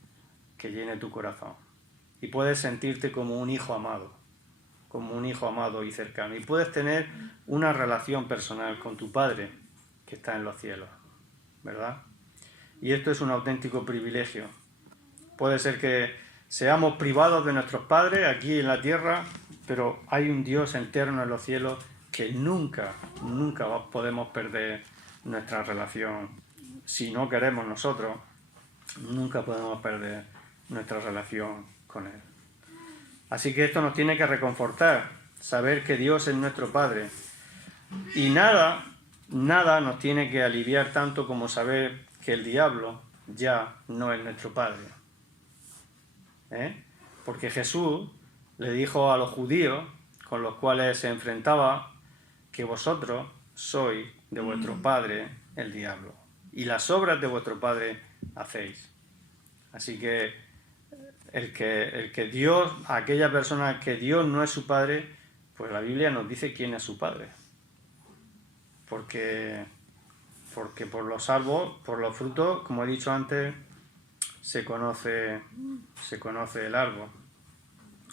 tu corazón. Y puedes sentirte como un hijo amado y cercano. Y puedes tener una relación personal con tu Padre que está en los cielos, ¿verdad? Y esto es un auténtico privilegio. Puede ser que seamos privados de nuestros padres aquí en la tierra, pero hay un Dios eterno en los cielos que nunca podemos perder nuestra relación. Si no queremos nosotros, nunca podemos perder nuestra relación con Él. Así que esto nos tiene que reconfortar, saber que Dios es nuestro Padre. Y nada nos tiene que aliviar tanto como saber que el diablo ya no es nuestro Padre. Porque Jesús le dijo a los judíos con los cuales se enfrentaba que vosotros sois de vuestro padre el diablo y las obras de vuestro padre hacéis. Así que el que Dios, aquella persona que Dios no es su padre, pues la Biblia nos dice quién es su padre. Porque por los árboles, por los frutos, como he dicho antes, se conoce el árbol.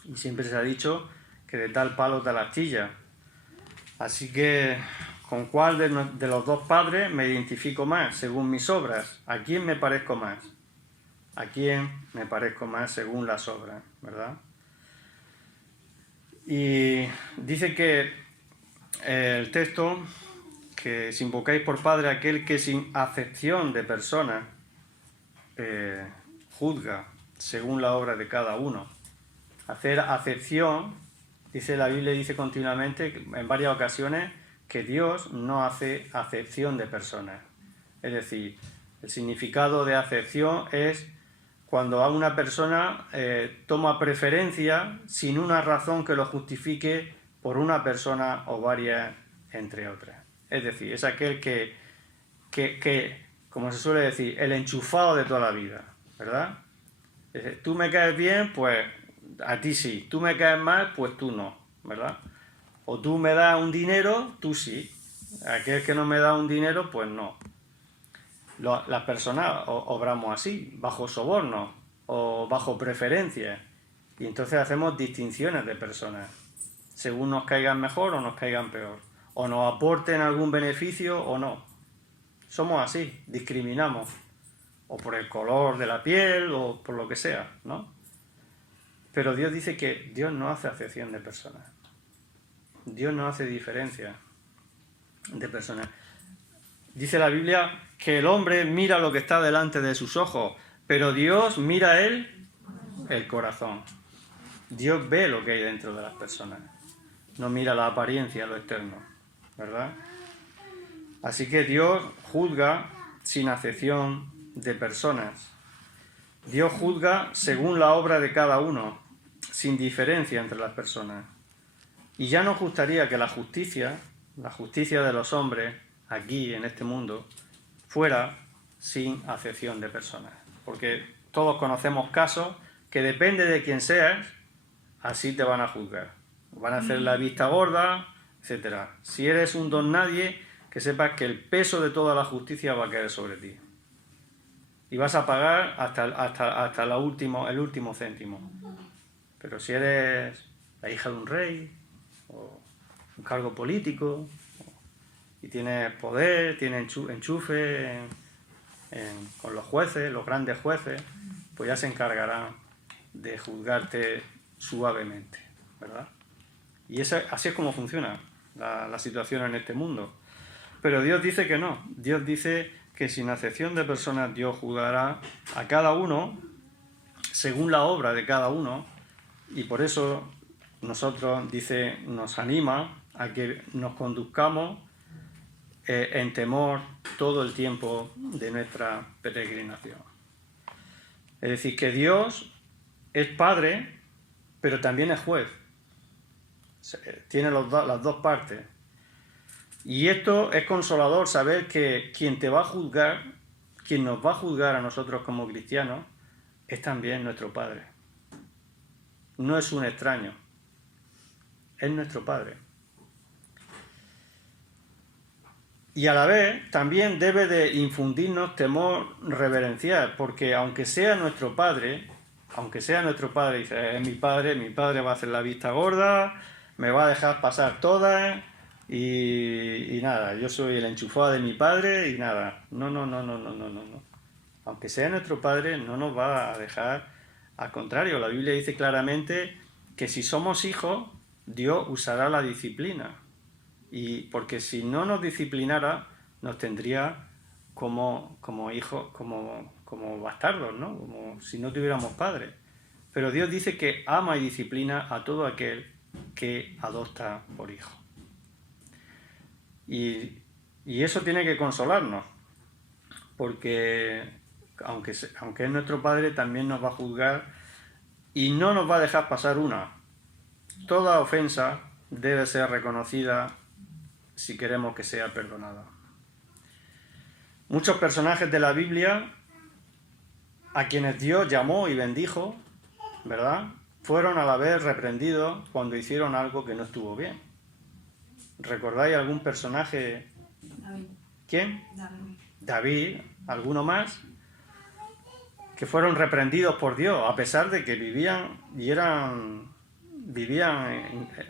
Y siempre se ha dicho que de tal palo tal astilla. Así que, ¿con cuál de los dos padres me identifico más según mis obras? ¿A quién me parezco más? ¿A quién me parezco más según las obras? ¿Verdad? Y dice que el texto, que si invocáis por Padre aquel que sin acepción de persona juzga según la obra de cada uno. Hacer acepción, dice la Biblia, dice continuamente, en varias ocasiones, que Dios no hace acepción de personas. Es decir, el significado de acepción es cuando a una persona toma preferencia sin una razón que lo justifique por una persona o varias entre otras. Es decir, es aquel que como se suele decir, el enchufado de toda la vida, ¿verdad? Es decir, tú me caes bien, pues a ti sí. Tú me caes mal, pues tú no, ¿verdad? O tú me das un dinero, tú sí. Aquel que no me da un dinero, pues no. Las personas obramos así, bajo soborno o bajo preferencia. Y entonces hacemos distinciones de personas, según nos caigan mejor o nos caigan peor. O nos aporten algún beneficio o no. Somos así, discriminamos. O por el color de la piel o por lo que sea, ¿no? Pero Dios dice que Dios no hace acepción de personas. Dios no hace diferencia de personas. Dice la Biblia que el hombre mira lo que está delante de sus ojos, pero Dios mira a él el corazón. Dios ve lo que hay dentro de las personas. No mira la apariencia, lo externo, ¿verdad? Así que Dios juzga sin acepción de personas. Dios juzga según la obra de cada uno, sin diferencia entre las personas. Y ya nos gustaría que la justicia de los hombres aquí en este mundo, fuera sin acepción de personas. Porque todos conocemos casos que depende de quién seas, así te van a juzgar. Van a hacer la vista gorda, etc. Si eres un don nadie, que sepas que el peso de toda la justicia va a caer sobre ti. Y vas a pagar hasta el último céntimo. Pero si eres la hija de un rey, o un cargo político, y tienes poder, tienes enchufe con los jueces, los grandes jueces, pues ya se encargarán de juzgarte suavemente, ¿verdad? Y así es como funciona la situación en este mundo. Pero Dios dice que no. Dios dice que sin acepción de personas Dios juzgará a cada uno según la obra de cada uno, y por eso nosotros, dice, nos anima a que nos conduzcamos en temor todo el tiempo de nuestra peregrinación. Es decir, que Dios es Padre, pero también es juez. Tiene las dos partes. Y esto es consolador, saber que quien te va a juzgar, quien nos va a juzgar a nosotros como cristianos, es también nuestro Padre. No es un extraño, es nuestro Padre. Y a la vez también debe de infundirnos temor reverencial, porque aunque sea nuestro Padre, dice, es mi Padre va a hacer la vista gorda, me va a dejar pasar todas y nada, yo soy el enchufado de mi Padre y nada. No. Aunque sea nuestro Padre, no nos va a dejar Al contrario, la Biblia dice claramente que si somos hijos, Dios usará la disciplina. Y porque si no nos disciplinara, nos tendría como hijos, como bastardos, ¿no? Como si no tuviéramos padres. Pero Dios dice que ama y disciplina a todo aquel que adopta por hijo. Y eso tiene que consolarnos, porque aunque es nuestro Padre, también nos va a juzgar y no nos va a dejar pasar una. Toda ofensa debe ser reconocida si queremos que sea perdonada. Muchos personajes de la Biblia, a quienes Dios llamó y bendijo, ¿verdad?, fueron a la vez reprendidos cuando hicieron algo que no estuvo bien. ¿Recordáis algún personaje? David. ¿Quién? David. David, alguno más, que fueron reprendidos por Dios, a pesar de que vivían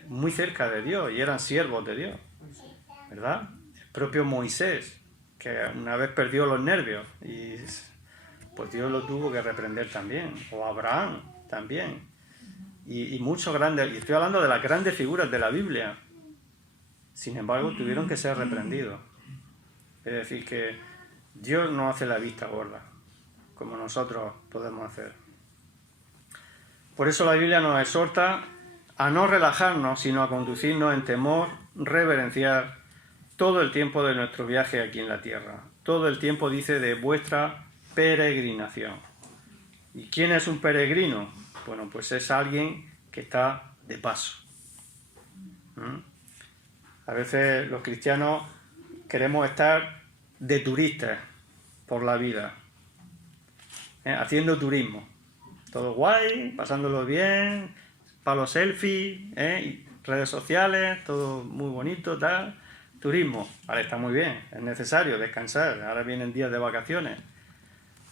muy cerca de Dios y eran siervos de Dios, ¿verdad? El propio Moisés, que una vez perdió los nervios y pues Dios lo tuvo que reprender también, o Abraham también, y muchos grandes, y estoy hablando de las grandes figuras de la Biblia, sin embargo tuvieron que ser reprendidos. Es decir, que Dios no hace la vista gorda, como nosotros podemos hacer. Por eso la Biblia nos exhorta a no relajarnos, sino a conducirnos en temor reverencial todo el tiempo de nuestro viaje aquí en la tierra. Todo el tiempo, dice, de vuestra peregrinación. ¿Y quién es un peregrino? Bueno, pues es alguien que está de paso. A veces los cristianos queremos estar de turistas por la vida, haciendo turismo. Todo guay, pasándolo bien, para los selfies, y redes sociales, todo muy bonito, tal. Turismo, vale, está muy bien, es necesario descansar, ahora vienen días de vacaciones.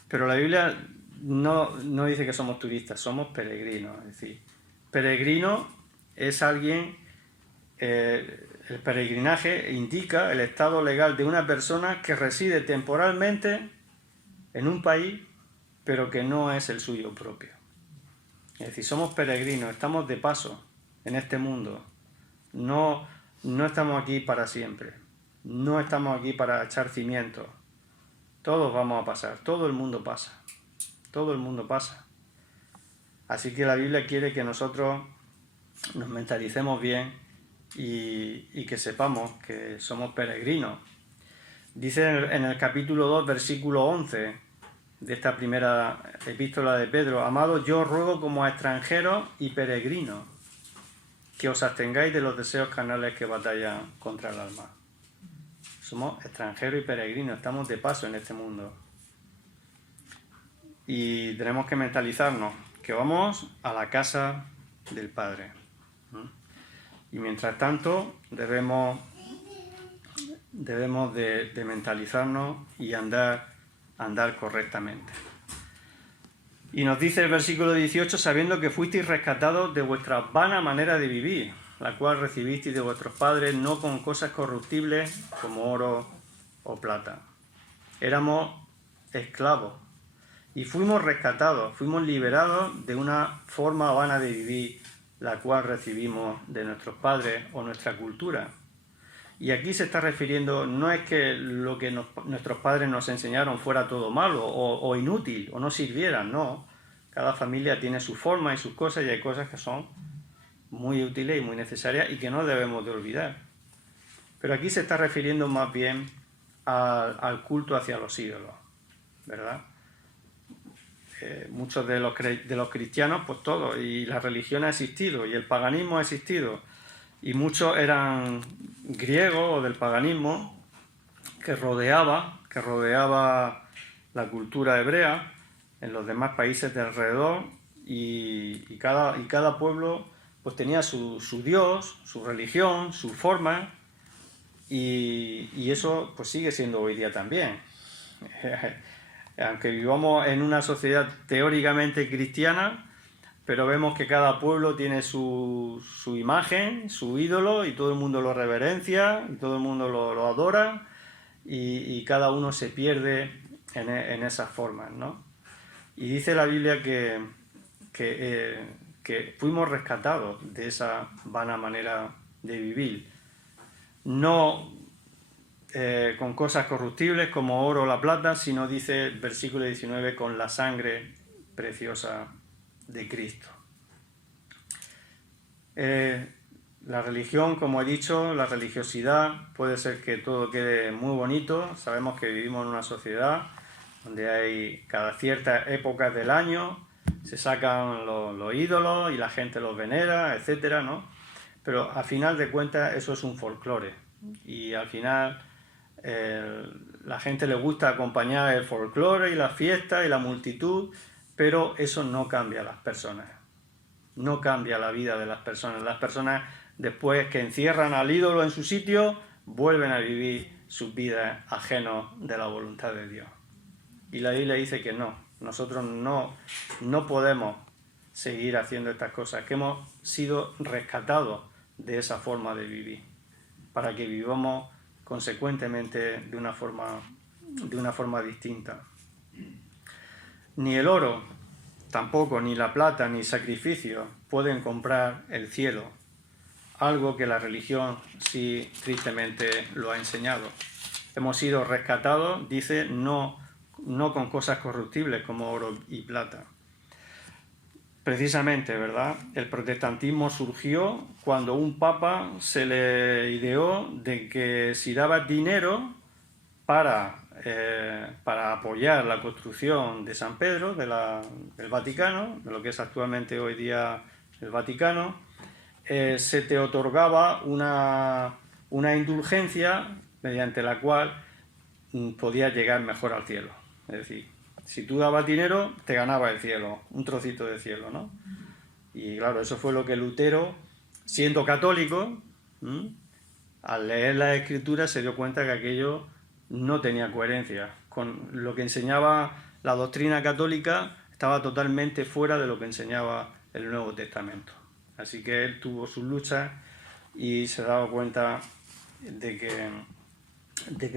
Pero la Biblia no dice que somos turistas, somos peregrinos. Es decir, peregrino es alguien, el peregrinaje indica el estado legal de una persona que reside temporalmente en un país, pero que no es el suyo propio. Es decir, somos peregrinos, estamos de paso en este mundo. No estamos aquí para siempre. No estamos aquí para echar cimientos. Todos vamos a pasar, todo el mundo pasa. Todo el mundo pasa. Así que la Biblia quiere que nosotros nos mentalicemos bien y que sepamos que somos peregrinos. Dice en el capítulo 2, versículo 11 de esta primera epístola de Pedro: amados, yo os ruego como a extranjeros y peregrinos que os abstengáis de los deseos carnales que batallan contra el alma. Somos extranjeros y peregrinos, estamos de paso en este mundo. Y tenemos que mentalizarnos que vamos a la casa del Padre. Y mientras tanto debemos de mentalizarnos y andar correctamente. Y nos dice el versículo 18: sabiendo que fuisteis rescatados de vuestra vana manera de vivir, la cual recibisteis de vuestros padres, no con cosas corruptibles como oro o plata. Éramos esclavos y fuimos rescatados, fuimos liberados de una forma vana de vivir, la cual recibimos de nuestros padres o nuestra cultura. Y aquí se está refiriendo, no es que lo que nuestros padres nos enseñaron fuera todo malo o inútil o no sirvieran, no. Cada familia tiene su forma y sus cosas, y hay cosas que son muy útiles y muy necesarias y que no debemos de olvidar. Pero aquí se está refiriendo más bien al culto hacia los ídolos, ¿verdad? Muchos de los cristianos, pues todo, y la religión ha existido y el paganismo ha existido. Y muchos eran griegos o del paganismo que rodeaba la cultura hebrea en los demás países de alrededor, y cada pueblo pues tenía su dios, su religión, su forma, y eso pues sigue siendo hoy día también. Aunque vivamos en una sociedad teóricamente cristiana, pero vemos que cada pueblo tiene su imagen, su ídolo, y todo el mundo lo reverencia, y todo el mundo lo adora, y cada uno se pierde en esas formas, ¿no? Y dice la Biblia que que fuimos rescatados de esa vana manera de vivir. No con cosas corruptibles como oro o la plata, sino, dice el versículo 19, con la sangre preciosa de Cristo. La religión, como he dicho, la religiosidad, puede ser que todo quede muy bonito. Sabemos que vivimos en una sociedad donde hay cada ciertas épocas del año, se sacan los ídolos y la gente los venera, etcétera, ¿no? Pero al final de cuentas eso es un folclore y al final la gente le gusta acompañar el folclore y las fiestas y la multitud, pero eso no cambia a las personas, no cambia la vida de las personas. Las personas, después que encierran al ídolo en su sitio, vuelven a vivir sus vidas ajenos de la voluntad de Dios. Y la Biblia dice que no, nosotros no podemos seguir haciendo estas cosas, que hemos sido rescatados de esa forma de vivir, para que vivamos consecuentemente de una forma distinta. Ni el oro, tampoco, ni la plata, ni sacrificio pueden comprar el cielo, algo que la religión sí tristemente lo ha enseñado. Hemos sido rescatados, dice, no con cosas corruptibles como oro y plata. Precisamente, ¿verdad? El protestantismo surgió cuando un papa se le ideó de que si daba dinero para apoyar la construcción de San Pedro, del Vaticano, de lo que es actualmente hoy día el Vaticano, se te otorgaba una indulgencia mediante la cual podías llegar mejor al cielo. Es decir, si tú dabas dinero, te ganabas el cielo, un trocito de cielo, ¿no? Y claro, eso fue lo que Lutero, siendo católico, al leer la Escritura se dio cuenta que aquello no tenía coherencia. Con lo que enseñaba la doctrina católica estaba totalmente fuera de lo que enseñaba el Nuevo Testamento. Así que él tuvo sus luchas y se daba cuenta de que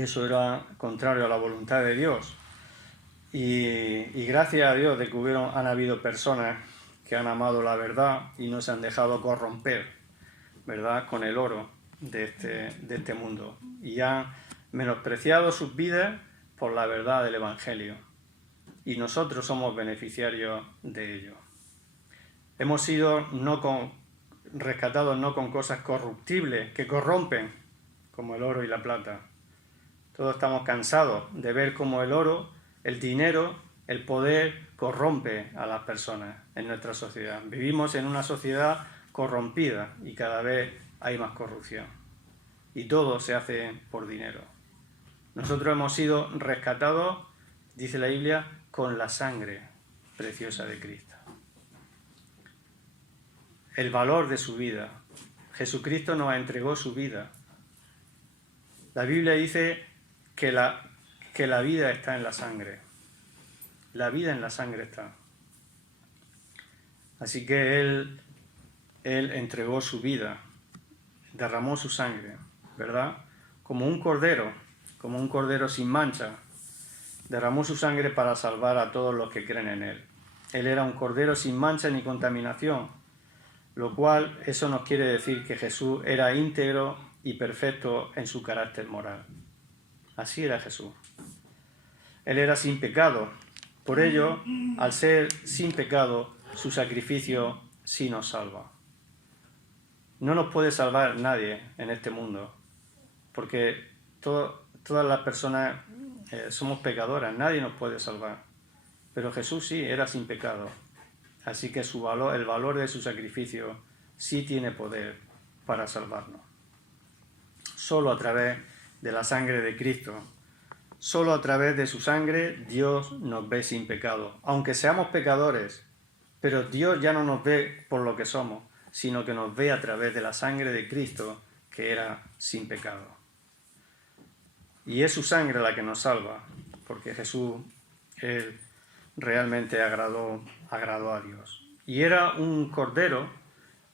eso era contrario a la voluntad de Dios. Y gracias a Dios de que han habido personas que han amado la verdad y no se han dejado corromper, ¿verdad?, con el oro de este mundo. Y han menospreciado sus vidas por la verdad del Evangelio. Y nosotros somos beneficiarios de ello. Hemos sido rescatados no con cosas corruptibles que corrompen, como el oro y la plata. Todos estamos cansados de ver cómo el oro, el dinero, el poder corrompe a las personas en nuestra sociedad. Vivimos en una sociedad corrompida y cada vez hay más corrupción. Y todo se hace por dinero. Nosotros hemos sido rescatados, dice la Biblia, con la sangre preciosa de Cristo. El valor de su vida. Jesucristo nos entregó su vida. La Biblia dice que la vida está en la sangre. La vida en la sangre está. Así que Él entregó su vida, derramó su sangre, ¿verdad? Como un cordero sin mancha, derramó su sangre para salvar a todos los que creen en Él. Él era un cordero sin mancha ni contaminación, lo cual eso nos quiere decir que Jesús era íntegro y perfecto en su carácter moral. Así era Jesús. Él era sin pecado. Por ello, al ser sin pecado, su sacrificio sí nos salva. No nos puede salvar nadie en este mundo, porque todas las personas somos pecadoras, nadie nos puede salvar. Pero Jesús sí, era sin pecado. Así que el valor de su sacrificio sí tiene poder para salvarnos. Solo a través de la sangre de Cristo, solo a través de su sangre, Dios nos ve sin pecado. Aunque seamos pecadores, pero Dios ya no nos ve por lo que somos, sino que nos ve a través de la sangre de Cristo, que era sin pecado. Y es su sangre la que nos salva, porque Jesús, Él realmente agradó a Dios. Y era un cordero,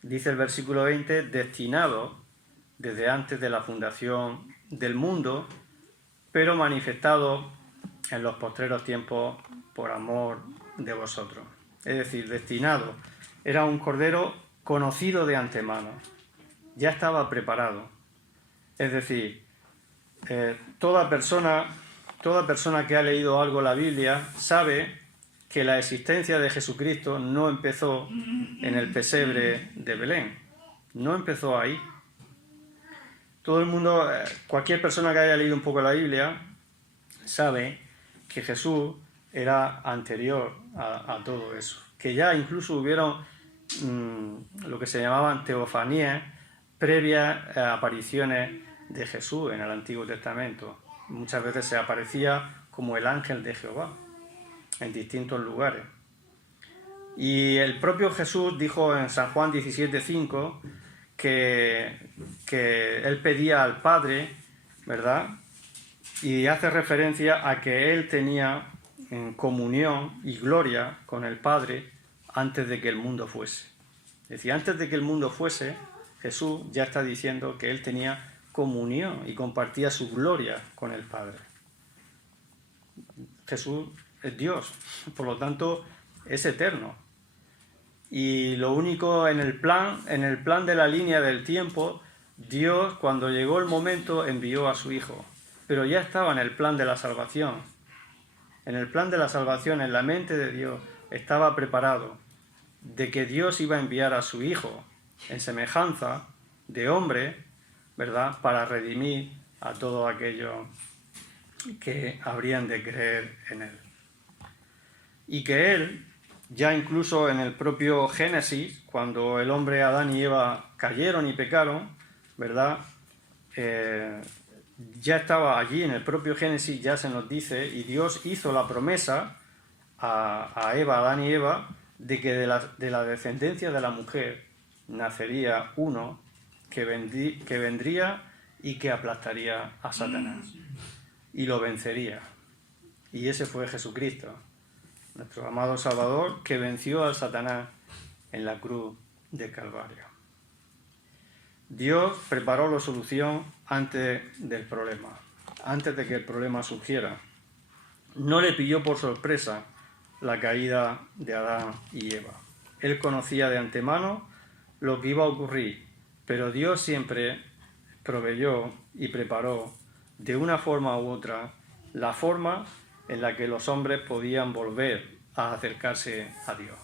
dice el versículo 20, destinado desde antes de la fundación del mundo, pero manifestado en los postreros tiempos por amor de vosotros. es decir, destinado. Era un cordero conocido de antemano, ya estaba preparado. Es decir, toda persona que ha leído algo la Biblia sabe que la existencia de Jesucristo no empezó en el pesebre de Belén, no empezó ahí. Todo el mundo, cualquier persona que haya leído un poco la Biblia, sabe que Jesús era anterior a todo eso, que ya incluso hubieron lo que se llamaban teofanías, previas apariciones de Jesús en el Antiguo Testamento. Muchas veces se aparecía como el ángel de Jehová en distintos lugares. Y el propio Jesús dijo en San Juan 17:5 que él pedía al Padre, ¿verdad? Y hace referencia a que él tenía comunión y gloria con el Padre antes de que el mundo fuese. Es decir, antes de que el mundo fuese, Jesús ya está diciendo que él tenía comunión y compartía su gloria con el Padre. Jesús es Dios, por lo tanto es eterno. Y lo único en el plan de la línea del tiempo, Dios, cuando llegó el momento, envió a su Hijo. Pero ya estaba en el plan de la salvación. En el plan de la salvación, en la mente de Dios, estaba preparado de que Dios iba a enviar a su Hijo en semejanza de hombre, ¿verdad?, para redimir a todos aquellos que habrían de creer en Él. Y que Él, ya incluso en el propio Génesis, cuando el hombre Adán y Eva cayeron y pecaron, ¿verdad?, ya estaba allí en el propio Génesis, ya se nos dice, y Dios hizo la promesa a Eva, Adán y Eva, de que de la descendencia de la mujer nacería uno que vendría y que aplastaría a Satanás y lo vencería. Y ese fue Jesucristo, nuestro amado Salvador, que venció al Satanás en la cruz de Calvario. Dios preparó la solución antes del problema, antes de que el problema surgiera. No le pilló por sorpresa la caída de Adán y Eva. Él conocía de antemano lo que iba a ocurrir, pero Dios siempre proveyó y preparó de una forma u otra la forma en la que los hombres podían volver a acercarse a Dios.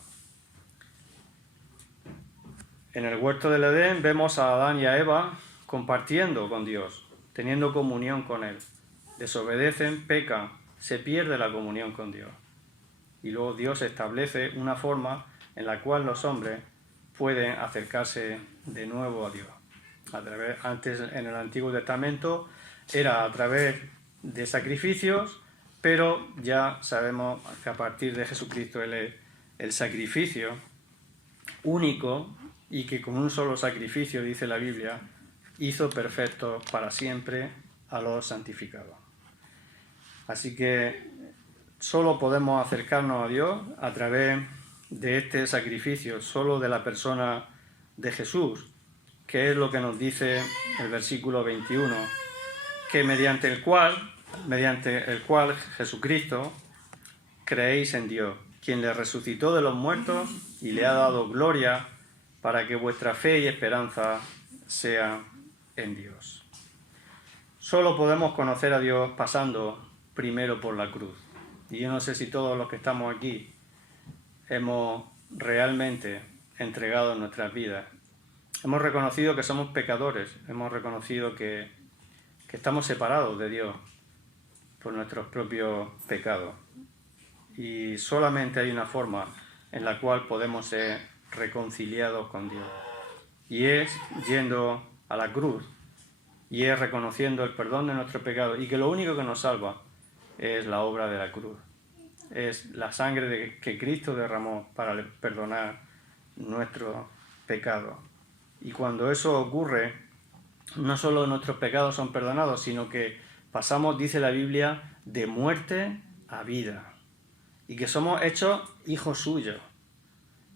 En el huerto del Edén vemos a Adán y a Eva compartiendo con Dios, teniendo comunión con Él. Desobedecen, pecan, se pierde la comunión con Dios. Y luego Dios establece una forma en la cual los hombres pueden acercarse de nuevo a Dios. Antes, en el Antiguo Testamento, era a través de sacrificios, pero ya sabemos que a partir de Jesucristo Él es el sacrificio único y que con un solo sacrificio, dice la Biblia, hizo perfectos para siempre a los santificados. Así que solo podemos acercarnos a Dios a través de este sacrificio, solo de la persona de Jesús, que es lo que nos dice el versículo 21, que mediante el cual Jesucristo creéis en Dios, quien le resucitó de los muertos y le ha dado gloria para que vuestra fe y esperanza sea en Dios. Solo podemos conocer a Dios pasando primero por la cruz. Y yo no sé si todos los que estamos aquí hemos realmente entregado nuestras vidas. Hemos reconocido que somos pecadores, hemos reconocido que estamos separados de Dios por nuestros propios pecados. Y solamente hay una forma en la cual podemos ser reconciliados con Dios. Y es yendo a la cruz. Y es reconociendo el perdón de nuestros pecados. Y que lo único que nos salva es la obra de la cruz. Es la sangre que Cristo derramó para perdonar nuestros pecados. Y cuando eso ocurre, no solo nuestros pecados son perdonados, sino que pasamos, dice la Biblia, de muerte a vida. Y que somos hechos hijos suyos.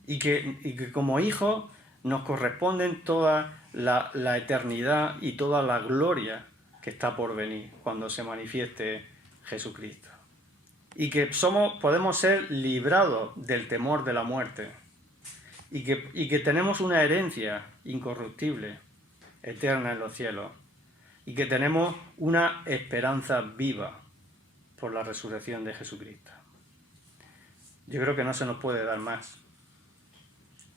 Y que como hijos nos corresponden toda la eternidad y toda la gloria que está por venir cuando se manifieste Jesucristo. y que podemos ser librados del temor de la muerte y que tenemos una herencia incorruptible, eterna en los cielos, y que tenemos una esperanza viva por la resurrección de Jesucristo. Yo creo que no se nos puede dar más.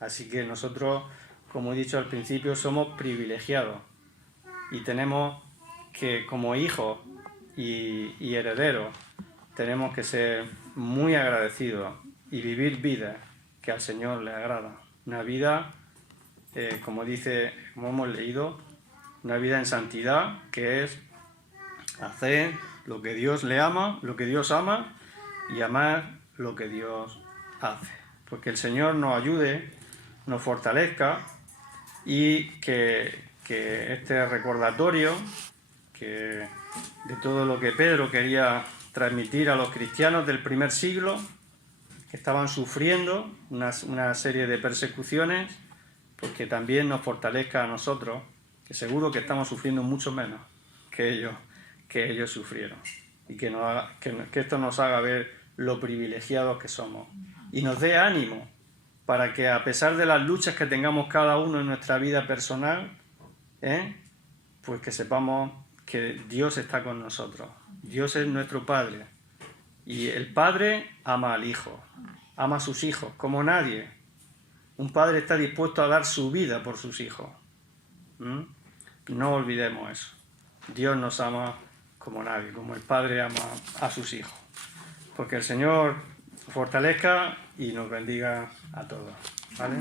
Así que nosotros, como he dicho al principio, somos privilegiados y tenemos que, como hijos y herederos, tenemos que ser muy agradecidos y vivir vidas que al Señor le agrada. Una vida, como hemos leído, una vida en santidad, que es hacer lo que Dios le ama, lo que Dios ama, y amar lo que Dios hace. Porque el Señor nos ayude, nos fortalezca, y que este recordatorio de todo lo que Pedro quería transmitir a los cristianos del primer siglo, que estaban sufriendo una serie de persecuciones, pues que también nos fortalezca a nosotros, que seguro que estamos sufriendo mucho menos que ellos sufrieron, y que esto nos haga ver lo privilegiados que somos y nos dé ánimo para que, a pesar de las luchas que tengamos cada uno en nuestra vida personal, pues que sepamos que Dios está con nosotros. Dios es nuestro Padre, y el Padre ama al Hijo, ama a sus hijos como nadie. Un padre está dispuesto a dar su vida por sus hijos. No olvidemos eso. Dios nos ama como nadie, como el Padre ama a sus hijos. Porque el Señor fortalezca y nos bendiga a todos. ¿Vale?